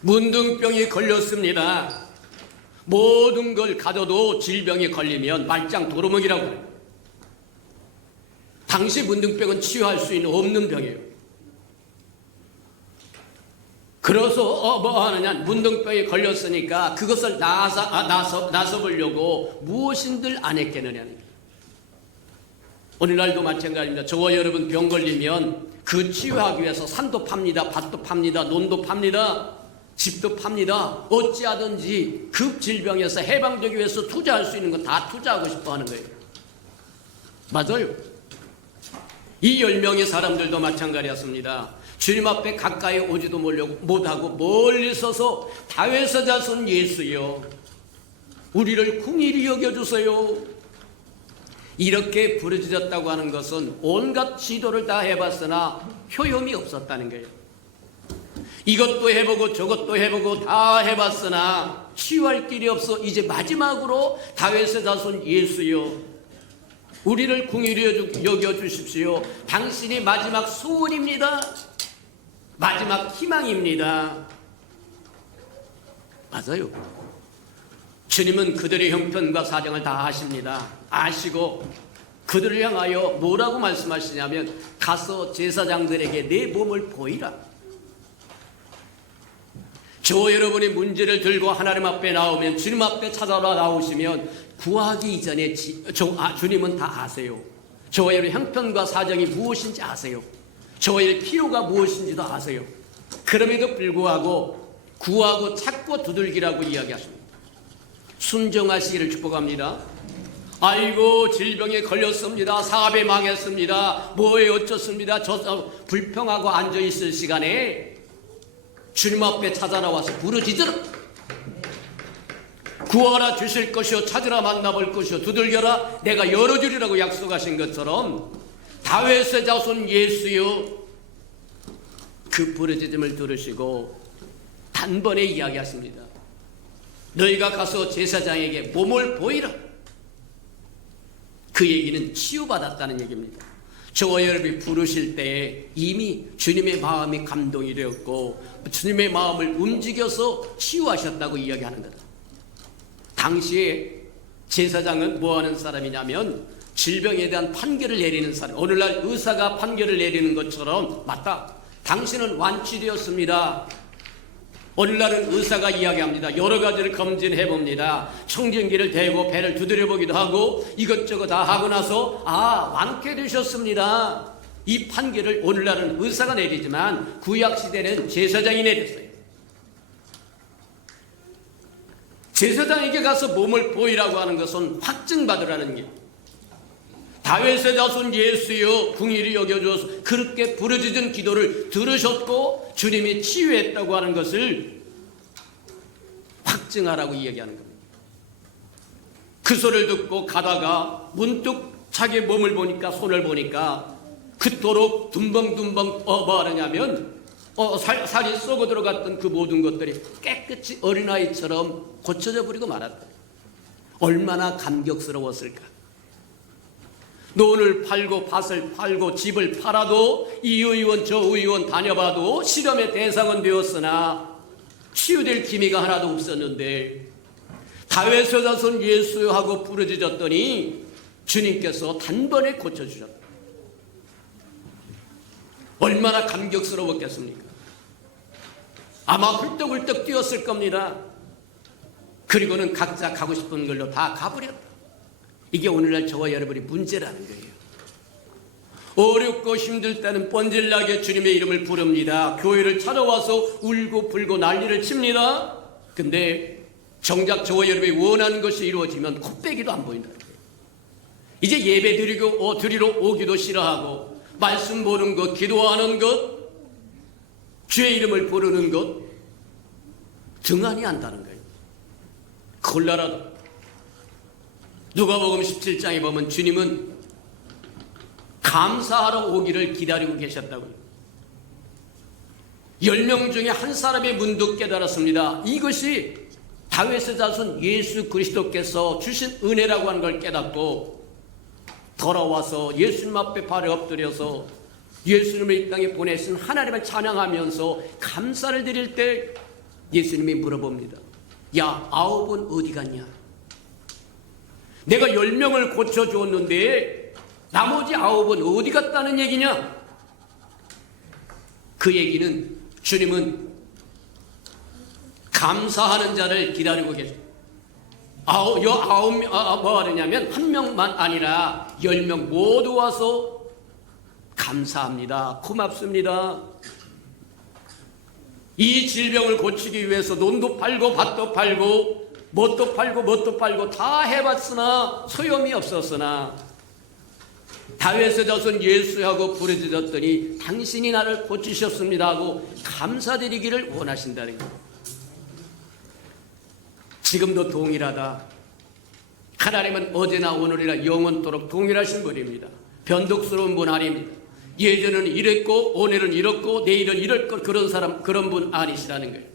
문둥병이 걸렸습니다. 모든 걸 가져도 질병이 걸리면 말짱 도루묵이라고 해요. 당시 문둥병은 치유할 수 있는 없는 병이에요. 그래서 뭐 하느냐, 문둥병이 걸렸으니까 그것을 나서 보려고 무엇인들 안 했겠느냐는 거예요. 오늘날도 마찬가지입니다. 저와 여러분 병 걸리면 그 치유하기 위해서 산도 팝니다, 밭도 팝니다, 논도 팝니다, 집도 팝니다. 어찌하든지 그 질병에서 해방되기 위해서 투자할 수 있는 건 다 투자하고 싶어 하는 거예요. 맞아요. 이 10명의 사람들도 마찬가지였습니다. 주님 앞에 가까이 오지도 못하고 멀리 서서 다윗의 자손 예수여, 우리를 긍휼히 여겨주세요, 이렇게 부르짖었다고 하는 것은 온갖 시도를 다 해봤으나 효용이 없었다는 거예요. 이것도 해보고 저것도 해보고 다 해봤으나 치유할 길이 없어 이제 마지막으로 다윗의 자손 예수여, 우리를 긍휼히 여겨주십시오. 당신이 마지막 소원입니다. 마지막 희망입니다. 맞아요. 주님은 그들의 형편과 사정을 다 아십니다. 아시고 그들을 향하여 뭐라고 말씀하시냐면 가서 제사장들에게 내 몸을 보이라. 저 여러분이 문제를 들고 하나님 앞에 나오면, 주님 앞에 찾아와 나오시면 구하기 이전에 주님은 다 아세요. 저와 여러분의 형편과 사정이 무엇인지 아세요. 저와 여러분의 필요가 무엇인지도 아세요. 그럼에도 불구하고 구하고 찾고 두들기라고 이야기하십니다. 순종하시기를 축복합니다. 아이고 질병에 걸렸습니다, 사업에 망했습니다, 뭐에 어쩌습니다, 불평하고 앉아있을 시간에 주님 앞에 찾아 나와서 부르짖으라. 구하라 주실 것이요, 찾으라 만나볼 것이요, 두들겨라 내가 열어주리라고 약속하신 것처럼 다윗의 자손 예수여, 그 부르짖음을 들으시고 단번에 이야기하십니다. 너희가 가서 제사장에게 몸을 보이라. 그 얘기는 치유받았다는 얘기입니다. 저와 여러분이 부르실 때에 이미 주님의 마음이 감동이 되었고 주님의 마음을 움직여서 치유하셨다고 이야기하는 거다. 당시에 제사장은 뭐하는 사람이냐면 질병에 대한 판결을 내리는 사람. 오늘날 의사가 판결을 내리는 것처럼, 맞다, 당신은 완치되었습니다. 오늘날은 의사가 이야기합니다. 여러 가지를 검진해봅니다. 청진기를 대고 배를 두드려보기도 하고 이것저것 다 하고 나서 완쾌되셨습니다. 이 판결을 오늘날은 의사가 내리지만 구약시대는 제사장이 내렸어요. 제사장에게 가서 몸을 보이라고 하는 것은 확증받으라는 게, 다윗의 자손 예수여 긍휼히 여겨주어서 그렇게 부르짖은 기도를 들으셨고 주님이 치유했다고 하는 것을 확증하라고 이야기하는 겁니다. 그 소리를 듣고 가다가 문득 자기 몸을 보니까, 손을 보니까 그토록 둠벙둠벙 뭐 하느냐면 살이 썩어 들어갔던 그 모든 것들이 깨끗이 어린아이처럼 고쳐져 버리고 말았다. 얼마나 감격스러웠을까. 논을 팔고 밭을 팔고 집을 팔아도 이 의원 저 의원 다녀봐도 실험의 대상은 되었으나 치유될 기미가 하나도 없었는데 다윗의 자손 예수하고 부르짖었더니 주님께서 단번에 고쳐주셨다. 얼마나 감격스러웠겠습니까? 아마 훌떡훌떡 뛰었을 겁니다. 그리고는 각자 가고 싶은 걸로 다 가버렸다. 이게 오늘날 저와 여러분의 문제라는 거예요. 어렵고 힘들 때는 뻔질나게 주님의 이름을 부릅니다. 교회를 찾아와서 울고 불고 난리를 칩니다. 근데 정작 저와 여러분이 원하는 것이 이루어지면 코빼기도 안 보인다. 이제 예배 드리러 오기도 싫어하고 말씀 보는 것, 기도하는 것, 주의 이름을 부르는 것 등한히 한다는 거예요. 곤란하다. 누가복음 17장에 보면 주님은 감사하러 오기를 기다리고 계셨다고요. 10명 중에 한 사람이 문득 깨달았습니다. 이것이 다윗의 자손 예수 그리스도께서 주신 은혜라고 하는 걸 깨닫고 돌아와서 예수님 앞에 발에 엎드려서 예수님을 이 땅에 보내신 하나님을 찬양하면서 감사를 드릴 때 예수님이 물어봅니다. 야, 9은 어디 갔냐? 내가 10명을 고쳐주었는데 나머지 9은 어디 갔다는 얘기냐? 그 얘기는 주님은 감사하는 자를 기다리고 계십니다. 뭐 하느냐면 한 명만 아니라 10명 모두 와서 감사합니다. 고맙습니다. 이 질병을 고치기 위해서 논도 팔고 밭도 팔고 뭣도 팔고 다 해봤으나 소용이 없었으나 다윗의 자손 예수하고 부르짖었더니 당신이 나를 고치셨습니다 하고 감사드리기를 원하신다는 거예요. 지금도 동일하다. 하나님은 어제나 오늘이나 영원토록 동일하신 분입니다. 변덕스러운 분 아닙니다. 예전은 이랬고 오늘은 이렇고 내일은 이럴 것 그런 분 아니시라는 거예요.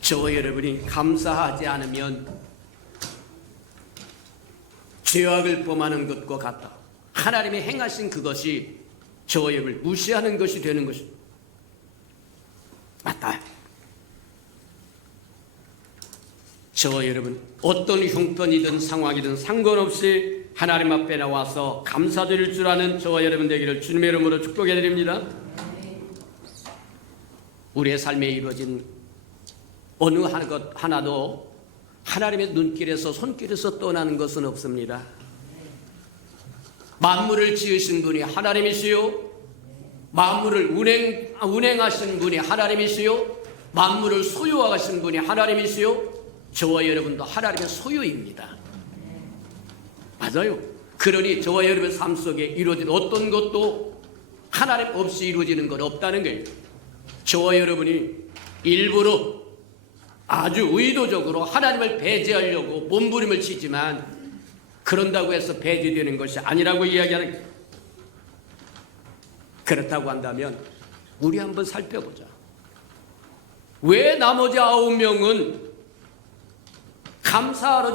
저와 여러분이 감사하지 않으면 죄악을 범하는 것과 같다. 하나님이 행하신 그것이 저와 여러분을 무시하는 것이 되는 것입니다. 맞다. 저와 여러분 어떤 형편이든 상황이든 상관없이 하나님 앞에 나와서 감사드릴 줄 아는 저와 여러분 되기를 주님의 이름으로 축복해 드립니다. 우리의 삶에 이루어진 어느 것 하나도 하나님의 눈길에서 손길에서 떠나는 것은 없습니다. 만물을 지으신 분이 하나님이시요, 만물을 운행하신 분이 하나님이시요, 만물을 소유하신 분이 하나님이시요, 저와 여러분도 하나님의 소유입니다. 맞아요. 그러니 저와 여러분의 삶 속에 이루어진 어떤 것도 하나님 없이 이루어지는 건 없다는 거예요. 저와 여러분이 일부러 아주 의도적으로 하나님을 배제하려고 몸부림을 치지만 그런다고 해서 배제되는 것이 아니라고 이야기하는 거예요. 그렇다고 한다면 우리 한번 살펴보자. 왜 나머지 9명은 감사하러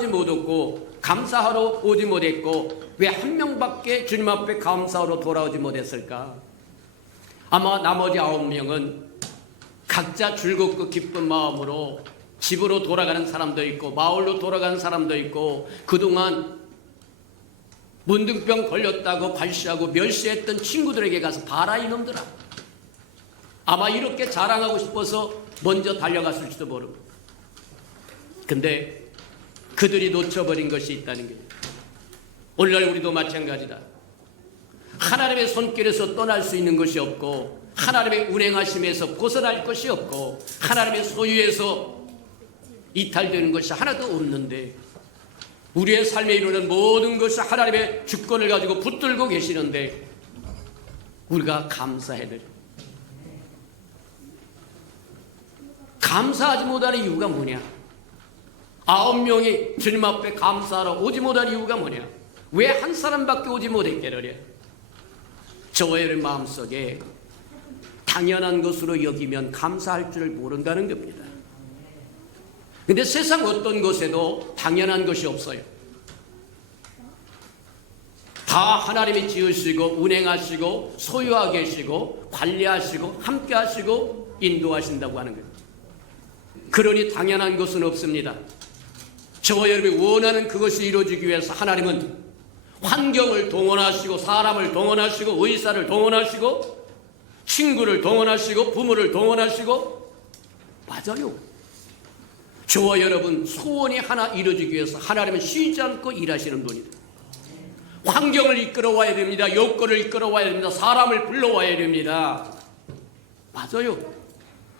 오지 못했고 왜 한 명밖에 주님 앞에 감사하러 돌아오지 못했을까? 아마 나머지 9명은 각자 즐겁고 기쁜 마음으로 집으로 돌아가는 사람도 있고 마을로 돌아가는 사람도 있고 그동안 문둥병 걸렸다고 발시하고 멸시했던 친구들에게 가서 봐라 이놈들아. 아마 이렇게 자랑하고 싶어서 먼저 달려갔을지도 모릅니다. 근데 그들이 놓쳐버린 것이 있다는 거예요. 오늘날 우리도 마찬가지다. 하나님의 손길에서 떠날 수 있는 것이 없고 하나님의 운행하심에서 벗어날 것이 없고 하나님의 소유에서 이탈되는 것이 하나도 없는데 우리의 삶에 이루는 모든 것이 하나님의 주권을 가지고 붙들고 계시는데 우리가 감사해야 돼요. 감사하지 못하는 이유가 뭐냐? 9명이 주님 앞에 감사하러 오지 못한 이유가 뭐냐? 왜 한 사람밖에 오지 못했겠느냐? 저와 여러분 마음속에 당연한 것으로 여기면 감사할 줄을 모른다는 겁니다. 근데 세상 어떤 것에도 당연한 것이 없어요. 다 하나님이 지으시고 운행하시고 소유하고 계시고 관리하시고 함께 하시고 인도하신다고 하는 거예요. 그러니 당연한 것은 없습니다. 저와 여러분이 원하는 그것이 이루어지기 위해서 하나님은 환경을 동원하시고 사람을 동원하시고 의사를 동원하시고 친구를 동원하시고 부모를 동원하시고 맞아요. 저와 여러분 소원이 하나 이루어지기 위해서 하나님은 쉬지 않고 일하시는 분이다. 환경을 이끌어와야 됩니다. 여건을 이끌어와야 됩니다. 사람을 불러와야 됩니다. 맞아요.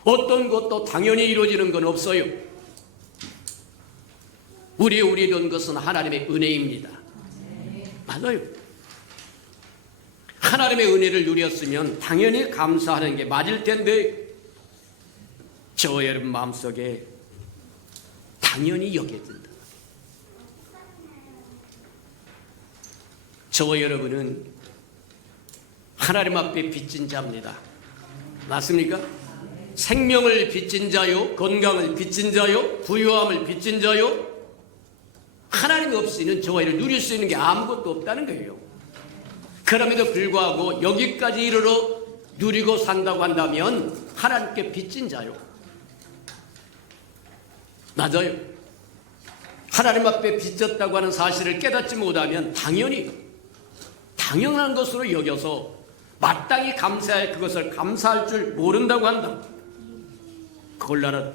어떤 것도 당연히 이루어지는 건 없어요. 우리의 이런 것은 하나님의 은혜입니다. 맞아요. 하나님의 은혜를 누렸으면 당연히 감사하는 게 맞을 텐데 저와 여러분 마음속에 당연히 여겨야 된다. 저와 여러분은 하나님 앞에 빚진 자입니다. 맞습니까? 생명을 빚진 자요, 건강을 빚진 자요, 부유함을 빚진 자요. 하나님 없이는 저와 여러분 누릴 수 있는 게 아무것도 없다는 거예요. 그럼에도 불구하고 여기까지 이르러 누리고 산다고 한다면 하나님께 빚진 자요. 맞아요. 하나님 앞에 빚졌다고 하는 사실을 깨닫지 못하면 당연한 것으로 여겨서 마땅히 감사할 그것을 감사할 줄 모른다고 한다. 곤란하다.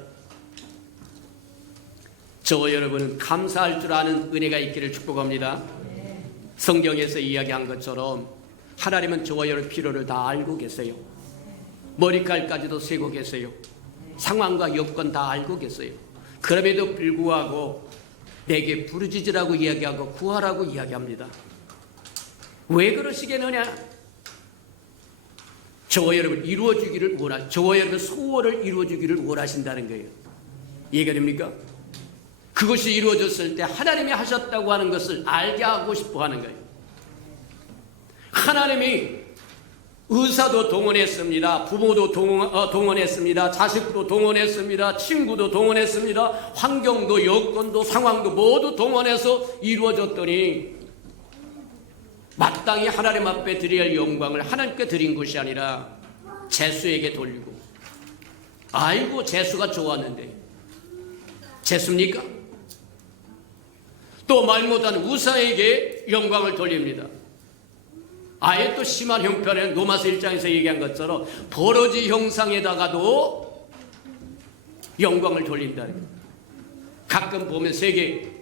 저와 여러분은 감사할 줄 아는 은혜가 있기를 축복합니다. 성경에서 이야기한 것처럼 하나님은 저와 여러분 필요를 다 알고 계세요. 머리칼까지도 세고 계세요. 상황과 여건 다 알고 계세요. 그럼에도 불구하고 내게 부르짖으라고 이야기하고 구하라고 이야기합니다. 왜 그러시겠느냐? 저와 여러분 이루어주기를 저와 여러분 소원을 이루어주기를 원하신다는 거예요. 이해가 됩니까? 그것이 이루어졌을 때 하나님이 하셨다고 하는 것을 알게 하고 싶어 하는 거예요. 하나님이 의사도 동원했습니다. 부모도 동원했습니다. 자식도 동원했습니다. 친구도 동원했습니다. 환경도 여건도 상황도 모두 동원해서 이루어졌더니 마땅히 하나님 앞에 드려야 할 영광을 하나님께 드린 것이 아니라 재수에게 돌리고, 아이고 재수가 좋았는데 재수입니까? 또 말 못한 우사에게 영광을 돌립니다. 아예 또 심한 형편에 로마서 1장에서 얘기한 것처럼 버러지 형상에다가도 영광을 돌린다. 가끔 보면 세계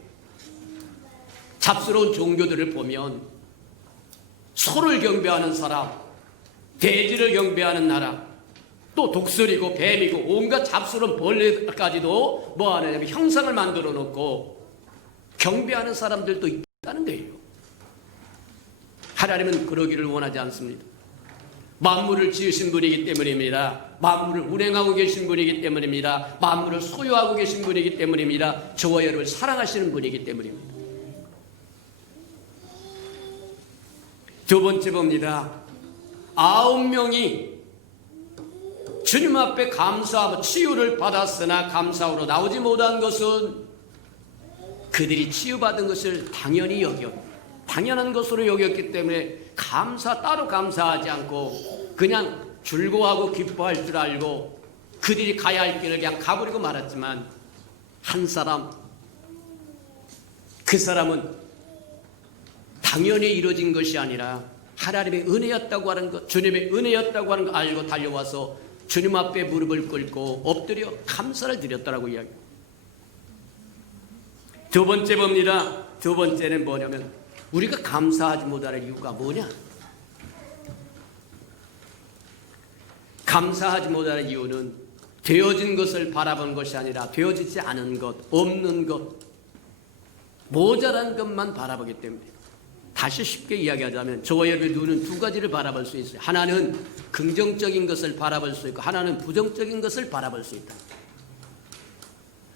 잡스러운 종교들을 보면 소를 경배하는 사람, 돼지를 경배하는 나라, 또 독수리고 뱀이고 온갖 잡스러운 벌레까지도 뭐 하느냐면 형상을 만들어 놓고 경배하는 사람들도 있다는 거예요. 하나님은 그러기를 원하지 않습니다. 만물을 지으신 분이기 때문입니다. 만물을 운행하고 계신 분이기 때문입니다. 만물을 소유하고 계신 분이기 때문입니다. 저와 여러분을 사랑하시는 분이기 때문입니다. 두 번째 봅니다. 9명이 주님 앞에 감사하고 치유를 받았으나 감사로 나오지 못한 것은 그들이 치유받은 것을 당연한 것으로 여겼기 때문에 따로 감사하지 않고 그냥 즐거워하고 기뻐할 줄 알고 그들이 가야 할 길을 그냥 가버리고 말았지만 한 사람, 그 사람은 당연히 이루어진 것이 아니라 하나님의 은혜였다고 하는 것, 주님의 은혜였다고 하는 걸 알고 달려와서 주님 앞에 무릎을 꿇고 엎드려 감사를 드렸다라고 이야기합니다. 두 번째 봅니다. 두 번째는 뭐냐면 우리가 감사하지 못하는 이유가 뭐냐? 감사하지 못하는 이유는 되어진 것을 바라본 것이 아니라 되어지지 않은 것, 없는 것, 모자란 것만 바라보기 때문에. 다시 쉽게 이야기하자면 저와 여러분의 눈은 두 가지를 바라볼 수 있어요. 하나는 긍정적인 것을 바라볼 수 있고 하나는 부정적인 것을 바라볼 수 있다.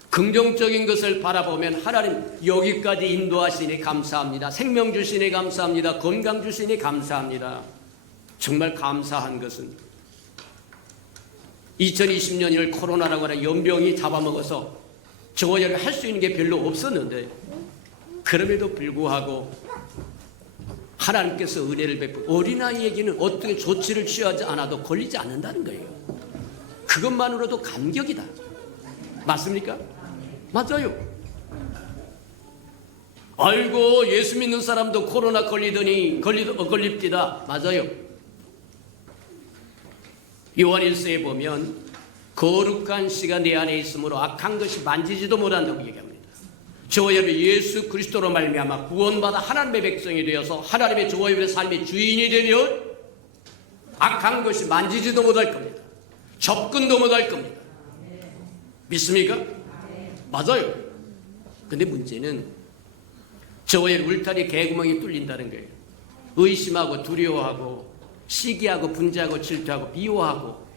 긍정적인 것을 바라보면 하나님 여기까지 인도하시니 감사합니다. 생명 주시니 감사합니다. 건강 주시니 감사합니다. 정말 감사한 것은 2020년 1월 코로나라고 하는 연병이 잡아먹어서 저와 여러분이 할 수 있는 게 별로 없었는데 그럼에도 불구하고 하나님께서 은혜를 베푸고 어린아이에게는 어떻게 조치를 취하지 않아도 걸리지 않는다는 거예요. 그것만으로도 감격이다. 맞습니까? 맞아요. 아이고 예수 믿는 사람도 코로나 걸립디다. 맞아요. 요한 1서에 보면 거룩한 씨가 내 안에 있으므로 악한 것이 만지지도 못한다고 얘기합니다. 저와 여러분 예수 그리스도로 말미암아 구원받아 하나님의 백성이 되어서 하나님의 저와 여러분의 삶의 주인이 되면 악한 것이 만지지도 못할 겁니다. 접근도 못할 겁니다. 믿습니까? 맞아요. 근데 문제는 저와 여러분 울타리 개구멍이 뚫린다는 거예요. 의심하고 두려워하고 시기하고 분재하고 질투하고 비호하고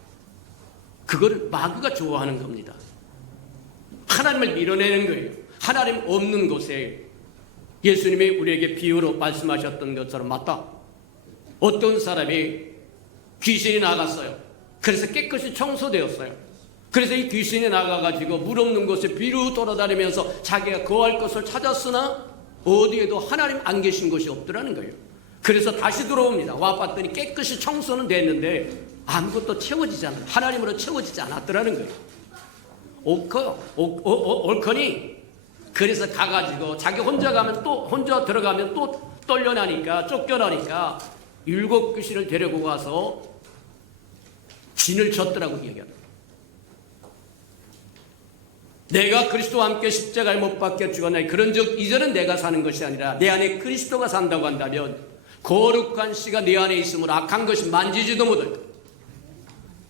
그거를 마귀가 좋아하는 겁니다. 하나님을 밀어내는 거예요. 하나님 없는 곳에 예수님이 우리에게 비유로 말씀하셨던 것처럼 맞다. 어떤 사람이 귀신이 나갔어요. 그래서 깨끗이 청소되었어요. 그래서 이 귀신이 나가가지고 물 없는 곳에 비루 돌아다니면서 자기가 거할 것을 찾았으나 어디에도 하나님 안 계신 곳이 없더라는 거예요. 그래서 다시 들어옵니다. 와봤더니 깨끗이 청소는 됐는데 아무것도 채워지지 않아. 하나님으로 채워지지 않았더라는 거예요. 옳거니 그래서 가가지고 자기 혼자 가면 또 혼자 들어가면 또 떨려나니까 쫓겨나니까 7 귀신을 데리고 가서 진을 쳤더라고 얘기합니다. 내가 그리스도와 함께 십자가에 못 박혀 죽었나니 그런즉 이제는 내가 사는 것이 아니라 내 안에 그리스도가 산다고 한다면 거룩한 씨가 내 안에 있으므로 악한 것이 만지지도 못할 것,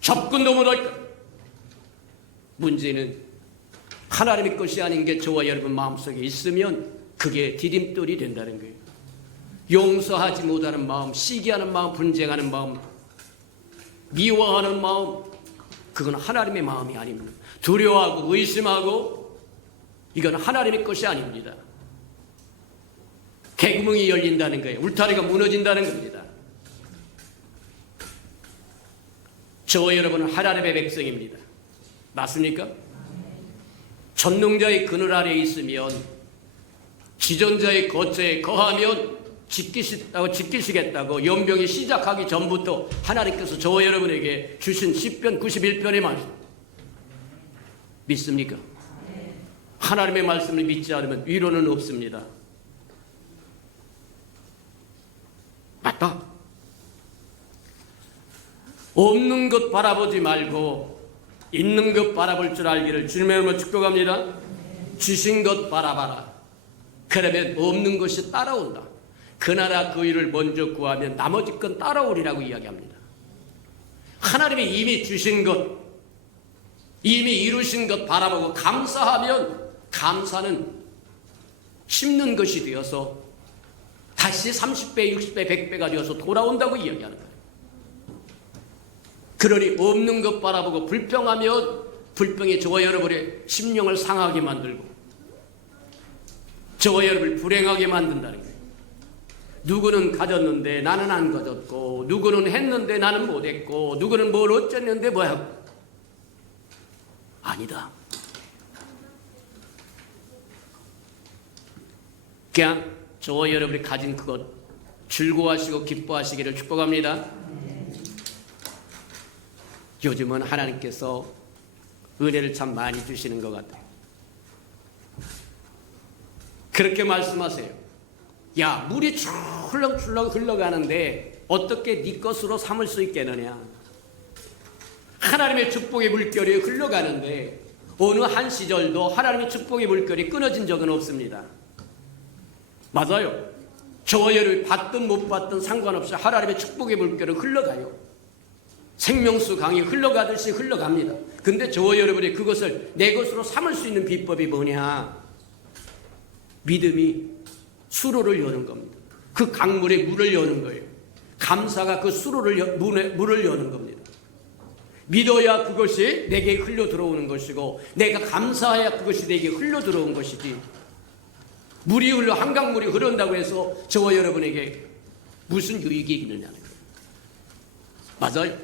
접근도 못할 것. 문제는 하나님의 것이 아닌 게 저와 여러분 마음속에 있으면 그게 디딤돌이 된다는 거예요. 용서하지 못하는 마음, 시기하는 마음, 분쟁하는 마음, 미워하는 마음, 그건 하나님의 마음이 아닙니다. 두려워하고 의심하고 이건 하나님의 것이 아닙니다. 개구멍이 열린다는 거예요. 울타리가 무너진다는 겁니다. 저와 여러분은 하나님의 백성입니다. 맞습니까? 전능자의 그늘 아래에 있으면 지존자의 거처에 거하면 지키시겠다고 연병이 시작하기 전부터 하나님께서 저와 여러분에게 주신 시편 91편의 말씀 믿습니까? 하나님의 말씀을 믿지 않으면 위로는 없습니다. 맞다. 없는 것 바라보지 말고 있는 것 바라볼 줄 알기를 주님의 이름으로 축복합니다. 주신 것 바라봐라. 그러면 없는 것이 따라온다. 그 나라 그 일을 먼저 구하면 나머지 건 따라오리라고 이야기합니다. 하나님이 이미 주신 것, 이미 이루신 것 바라보고 감사하면 감사는 심는 것이 되어서 다시 30배, 60배, 100배가 되어서 돌아온다고 이야기하는 거예요. 그러니 없는 것 바라보고 불평하면 불평이 저와 여러분의 심령을 상하게 만들고 저와 여러분을 불행하게 만든다는 거예요. 누구는 가졌는데 나는 안 가졌고 누구는 했는데 나는 못했고 누구는 뭘 어쨌는데 뭐야. 아니다. 그냥 저와 여러분이 가진 그것 즐거워하시고 기뻐하시기를 축복합니다. 요즘은 하나님께서 은혜를 참 많이 주시는 것 같아요. 그렇게 말씀하세요. 야, 물이 출렁출렁 흘러가는데 어떻게 네 것으로 삼을 수 있겠느냐. 하나님의 축복의 물결이 흘러가는데 어느 한 시절도 하나님의 축복의 물결이 끊어진 적은 없습니다. 맞아요. 저와 여러분이 받든 못 받든 상관없이 하나님의 축복의 물결은 흘러가요. 생명수 강이 흘러가듯이 흘러갑니다. 근데 저와 여러분이 그것을 내 것으로 삼을 수 있는 비법이 뭐냐? 믿음이 수로를 여는 겁니다. 그 강물에 물을 여는 거예요. 감사가 그 수로를 물을 여는 겁니다. 믿어야 그것이 내게 흘러 들어오는 것이고 내가 감사해야 그것이 내게 흘러 들어온 것이지. 물이 흘러 한강물이 흐른다고 해서 저와 여러분에게 무슨 유익이 있느냐는 거예요. 맞아요.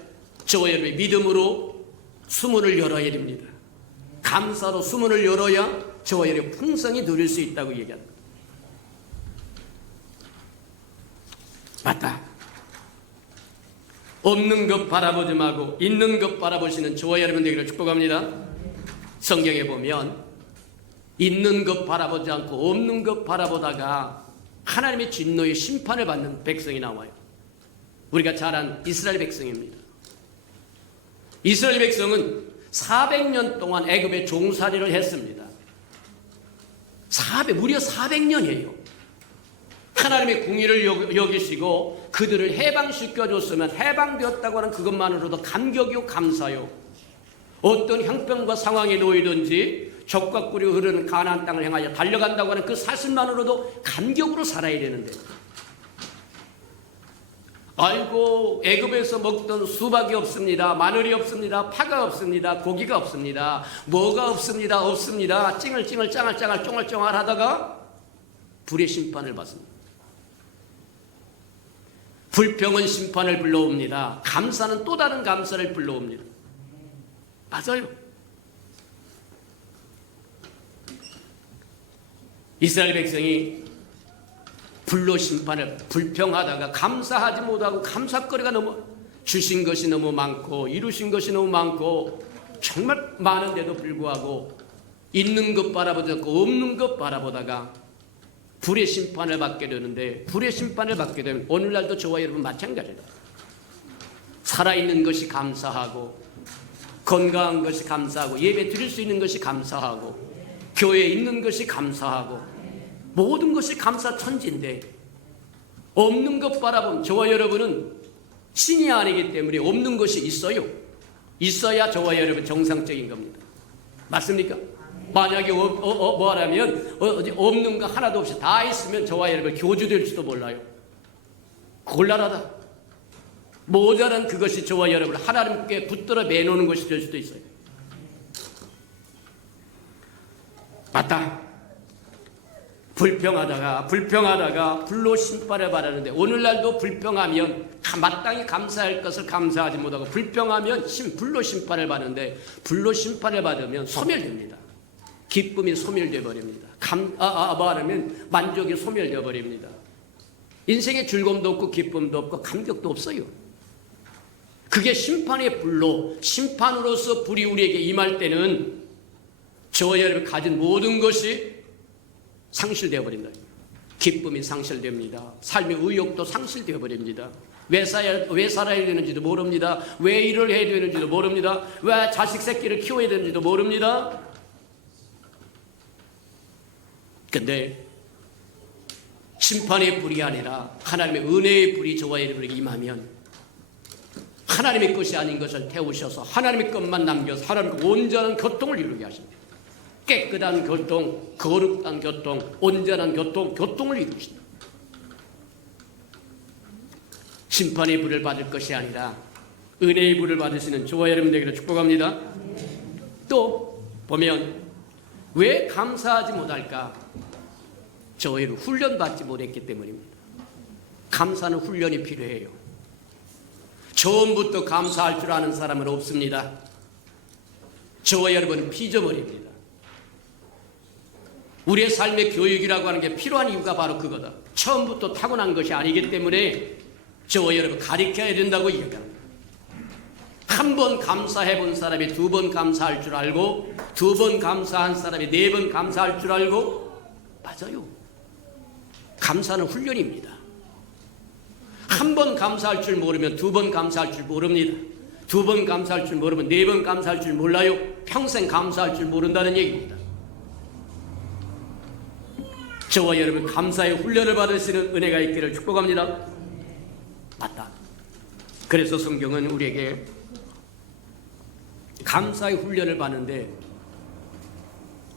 저와 여러분의 믿음으로 수문을 열어야 됩니다. 감사로 수문을 열어야 저와 여러분의 풍성히 누릴 수 있다고 얘기합니다. 맞다. 없는 것 바라보지 말고 있는 것 바라보시는 저와 여러분 되기를 축복합니다. 성경에 보면 있는 것 바라보지 않고 없는 것 바라보다가 하나님의 진노의 심판을 받는 백성이 나와요. 우리가 잘 아는 이스라엘 백성입니다. 이스라엘 백성은 400년 동안 애굽에 종살이를 했습니다. 무려 400년이에요. 하나님의 공의를 여기시고 그들을 해방시켜줬으면 해방되었다고 하는 그것만으로도 감격이요 감사요. 어떤 형편과 상황에 놓이든지 적과 꿀이 흐르는 가나안 땅을 향하여 달려간다고 하는 그 사실만으로도 감격으로 살아야 되는데 아이고 애굽에서 먹던 수박이 없습니다. 마늘이 없습니다. 파가 없습니다. 고기가 없습니다. 뭐가 없습니다. 찡얼찡얼 짱알짱알 쫑알쫑알 하다가 불의 심판을 받습니다. 불평은 심판을 불러옵니다. 감사는 또 다른 감사를 불러옵니다. 맞아요. 이스라엘 백성이 불로 심판을 불평하다가 감사하지 못하고 감사거리가 너무 주신 것이 너무 많고 이루신 것이 너무 많고 정말 많은데도 불구하고 있는 것 바라보지 않고 없는 것 바라보다가 불의 심판을 받게 되는데 불의 심판을 받게 되면 오늘날도 저와 여러분 마찬가지다. 살아있는 것이 감사하고 건강한 것이 감사하고 예배 드릴 수 있는 것이 감사하고 교회에 있는 것이 감사하고 모든 것이 감사천지인데 없는 것 바라보면 저와 여러분은 신이 아니기 때문에 없는 것이 있어요. 있어야 저와 여러분 정상적인 겁니다. 맞습니까? 만약에 뭐라면 없는 거 하나도 없이 다 있으면 저와 여러분 교주될지도 몰라요. 곤란하다. 모자란 그것이 저와 여러분 하나님께 붙들어 매놓는 것이 될 수도 있어요. 맞다. 불평하다가 불로 심판을 받았는데 오늘날도 불평하면 마땅히 감사할 것을 감사하지 못하고 불평하면 불로 심판을 받는데 불로 심판을 받으면 소멸됩니다. 기쁨이 소멸되어 버립니다. 말하면 만족이 소멸되어 버립니다. 인생에 즐거움도 없고 기쁨도 없고 감격도 없어요. 그게 심판의 불로 심판으로서 불이 우리에게 임할 때는 저와 여러분 가진 모든 것이 상실되어 버린다. 기쁨이 상실됩니다. 삶의 의욕도 상실되어 버립니다. 왜 살아야 되는지도 모릅니다. 왜 일을 해야 되는지도 모릅니다. 왜 자식 새끼를 키워야 되는지도 모릅니다. 근데 심판의 불이 아니라 하나님의 은혜의 불이 저와 여러분에게 임하면 하나님의 것이 아닌 것을 태우셔서 하나님의 것만 남겨서 하나님의 온전한 교통을 이루게 하십니다. 깨끗한 교통, 거룩한 교통, 온전한 교통을 이루십니다. 심판의 불을 받을 것이 아니라 은혜의 불을 받으시는 저와 여러분들에게 축복합니다. 또 보면 왜 감사하지 못할까? 저와 여러분 훈련받지 못했기 때문입니다. 감사는 훈련이 필요해요. 처음부터 감사할 줄 아는 사람은 없습니다. 저와 여러분은 삐져버립니다. 우리의 삶의 교육이라고 하는 게 필요한 이유가 바로 그거다. 처음부터 타고난 것이 아니기 때문에 저와 여러분 가르쳐야 된다고 이야기합니다. 한 번 감사해 본 사람이 두 번 감사할 줄 알고 두 번 감사한 사람이 네 번 감사할 줄 알고 맞아요. 감사는 훈련입니다. 한 번 감사할 줄 모르면 두 번 감사할 줄 모릅니다. 두 번 감사할 줄 모르면 네 번 감사할 줄 몰라요. 평생 감사할 줄 모른다는 얘기입니다. 저와 여러분 감사의 훈련을 받으시는 은혜가 있기를 축복합니다. 맞다. 그래서 성경은 우리에게 감사의 훈련을 받는데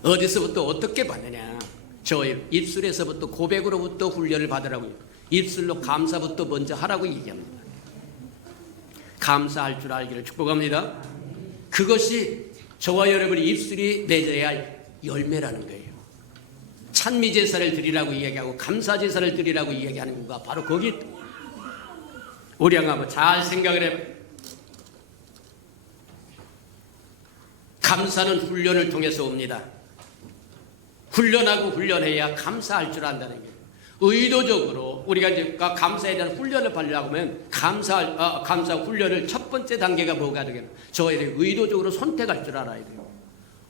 어디서부터 어떻게 받느냐? 저의 입술에서부터 고백으로부터 훈련을 받으라고요. 입술로 감사부터 먼저 하라고 얘기합니다. 감사할 줄 알기를 축복합니다. 그것이 저와 여러분의 입술이 맺어야 할 열매라는 거예요. 찬미 제사를 드리라고 이야기하고 감사 제사를 드리라고 이야기하는 이유가 바로 거기 우리 한번 잘 생각을 해봐요. 감사는 훈련을 통해서 옵니다. 훈련하고 훈련해야 감사할 줄 안다는 거예요. 의도적으로 우리가 이제 감사에 대한 훈련을 받으려고 하면 감사 훈련을 첫 번째 단계가 뭐가 되겠나? 저희들이 의도적으로 선택할 줄 알아야 돼요.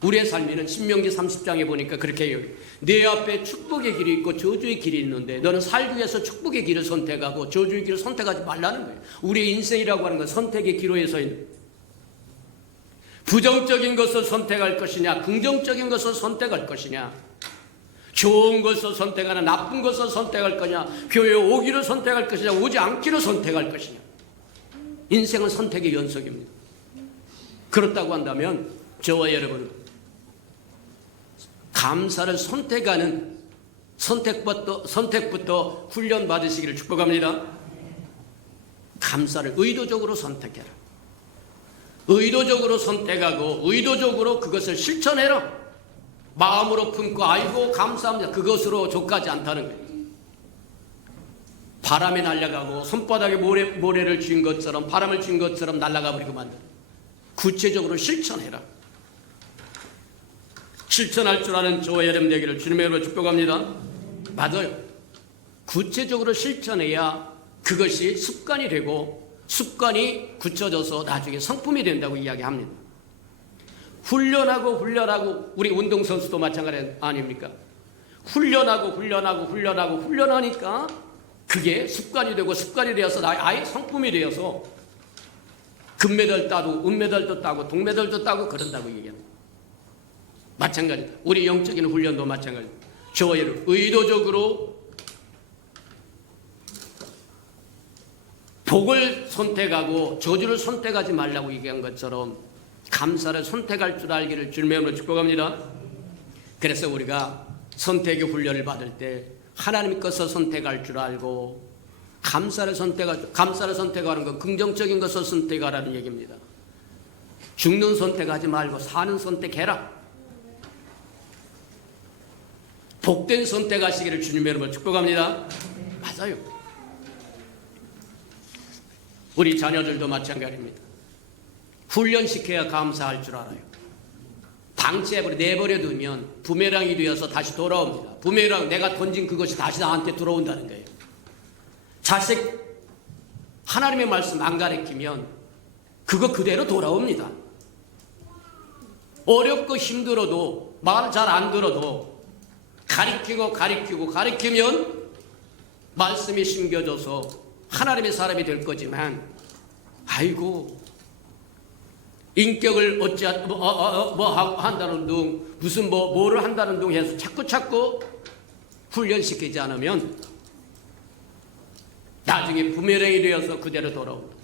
우리의 삶에는 신명기 30장에 보니까 그렇게 해요. 내 앞에 축복의 길이 있고 저주의 길이 있는데 너는 살기 위해서 축복의 길을 선택하고 저주의 길을 선택하지 말라는 거예요. 우리의 인생이라고 하는 건 선택의 기로에 서 있는 부정적인 것을 선택할 것이냐 긍정적인 것을 선택할 것이냐 좋은 것을 선택하나 나쁜 것을 선택할 거냐 교회에 오기를 선택할 것이냐 오지 않기를 선택할 것이냐 인생은 선택의 연속입니다. 그렇다고 한다면 저와 여러분은 감사를 선택하는 선택부터 훈련 받으시기를 축복합니다. 감사를 의도적으로 선택해라. 의도적으로 선택하고 의도적으로 그것을 실천해라. 마음으로 품고 아이고 감사합니다. 그것으로 족하지 않다는 거예요. 바람에 날아가고 손바닥에 모래를 쥔 것처럼 바람을 쥔 것처럼 날아가 버리고 만든 구체적으로 실천해라. 실천할 줄 아는 저와 여러분 되기를 주님의 이름으로 축복합니다. 맞아요. 구체적으로 실천해야 그것이 습관이 되고 습관이 굳혀져서 나중에 성품이 된다고 이야기합니다. 훈련하고 우리 운동선수도 마찬가지 아닙니까? 훈련하니까 그게 습관이 되고 습관이 되어서 아예 성품이 되어서 금메달 따고 은메달도 따고 동메달도 따고 그런다고 얘기합니다. 마찬가지 우리 영적인 훈련도 마찬가지. 저와 여러분 의도적으로 복을 선택하고 저주를 선택하지 말라고 얘기한 것처럼 감사를 선택할 줄 알기를 주님의 이름으로 축복합니다. 그래서 우리가 선택의 훈련을 받을 때 하나님 것을 선택할 줄 알고 감사를 선택하는 건 긍정적인 것을 선택하라는 얘기입니다. 죽는 선택하지 말고 사는 선택해라. 복된 선택하시기를 주님의 이름으로 축복합니다. 맞아요. 우리 자녀들도 마찬가지입니다. 훈련시켜야 감사할 줄 알아요. 방치해버려 내버려 두면 부메랑이 되어서 다시 돌아옵니다. 부메랑 내가 던진 그것이 다시 나한테 들어온다는 거예요. 자식 하나님의 말씀 안 가르치면 그거 그대로 돌아옵니다. 어렵고 힘들어도 말 잘 안 들어도 가르치면 말씀이 심겨져서 하나님의 사람이 될 거지만 아이고 인격을 한다는 둥 무슨 뭐를 한다는 둥 해서 자꾸 훈련시키지 않으면 나중에 부메랑이 되어서 그대로 돌아옵니다.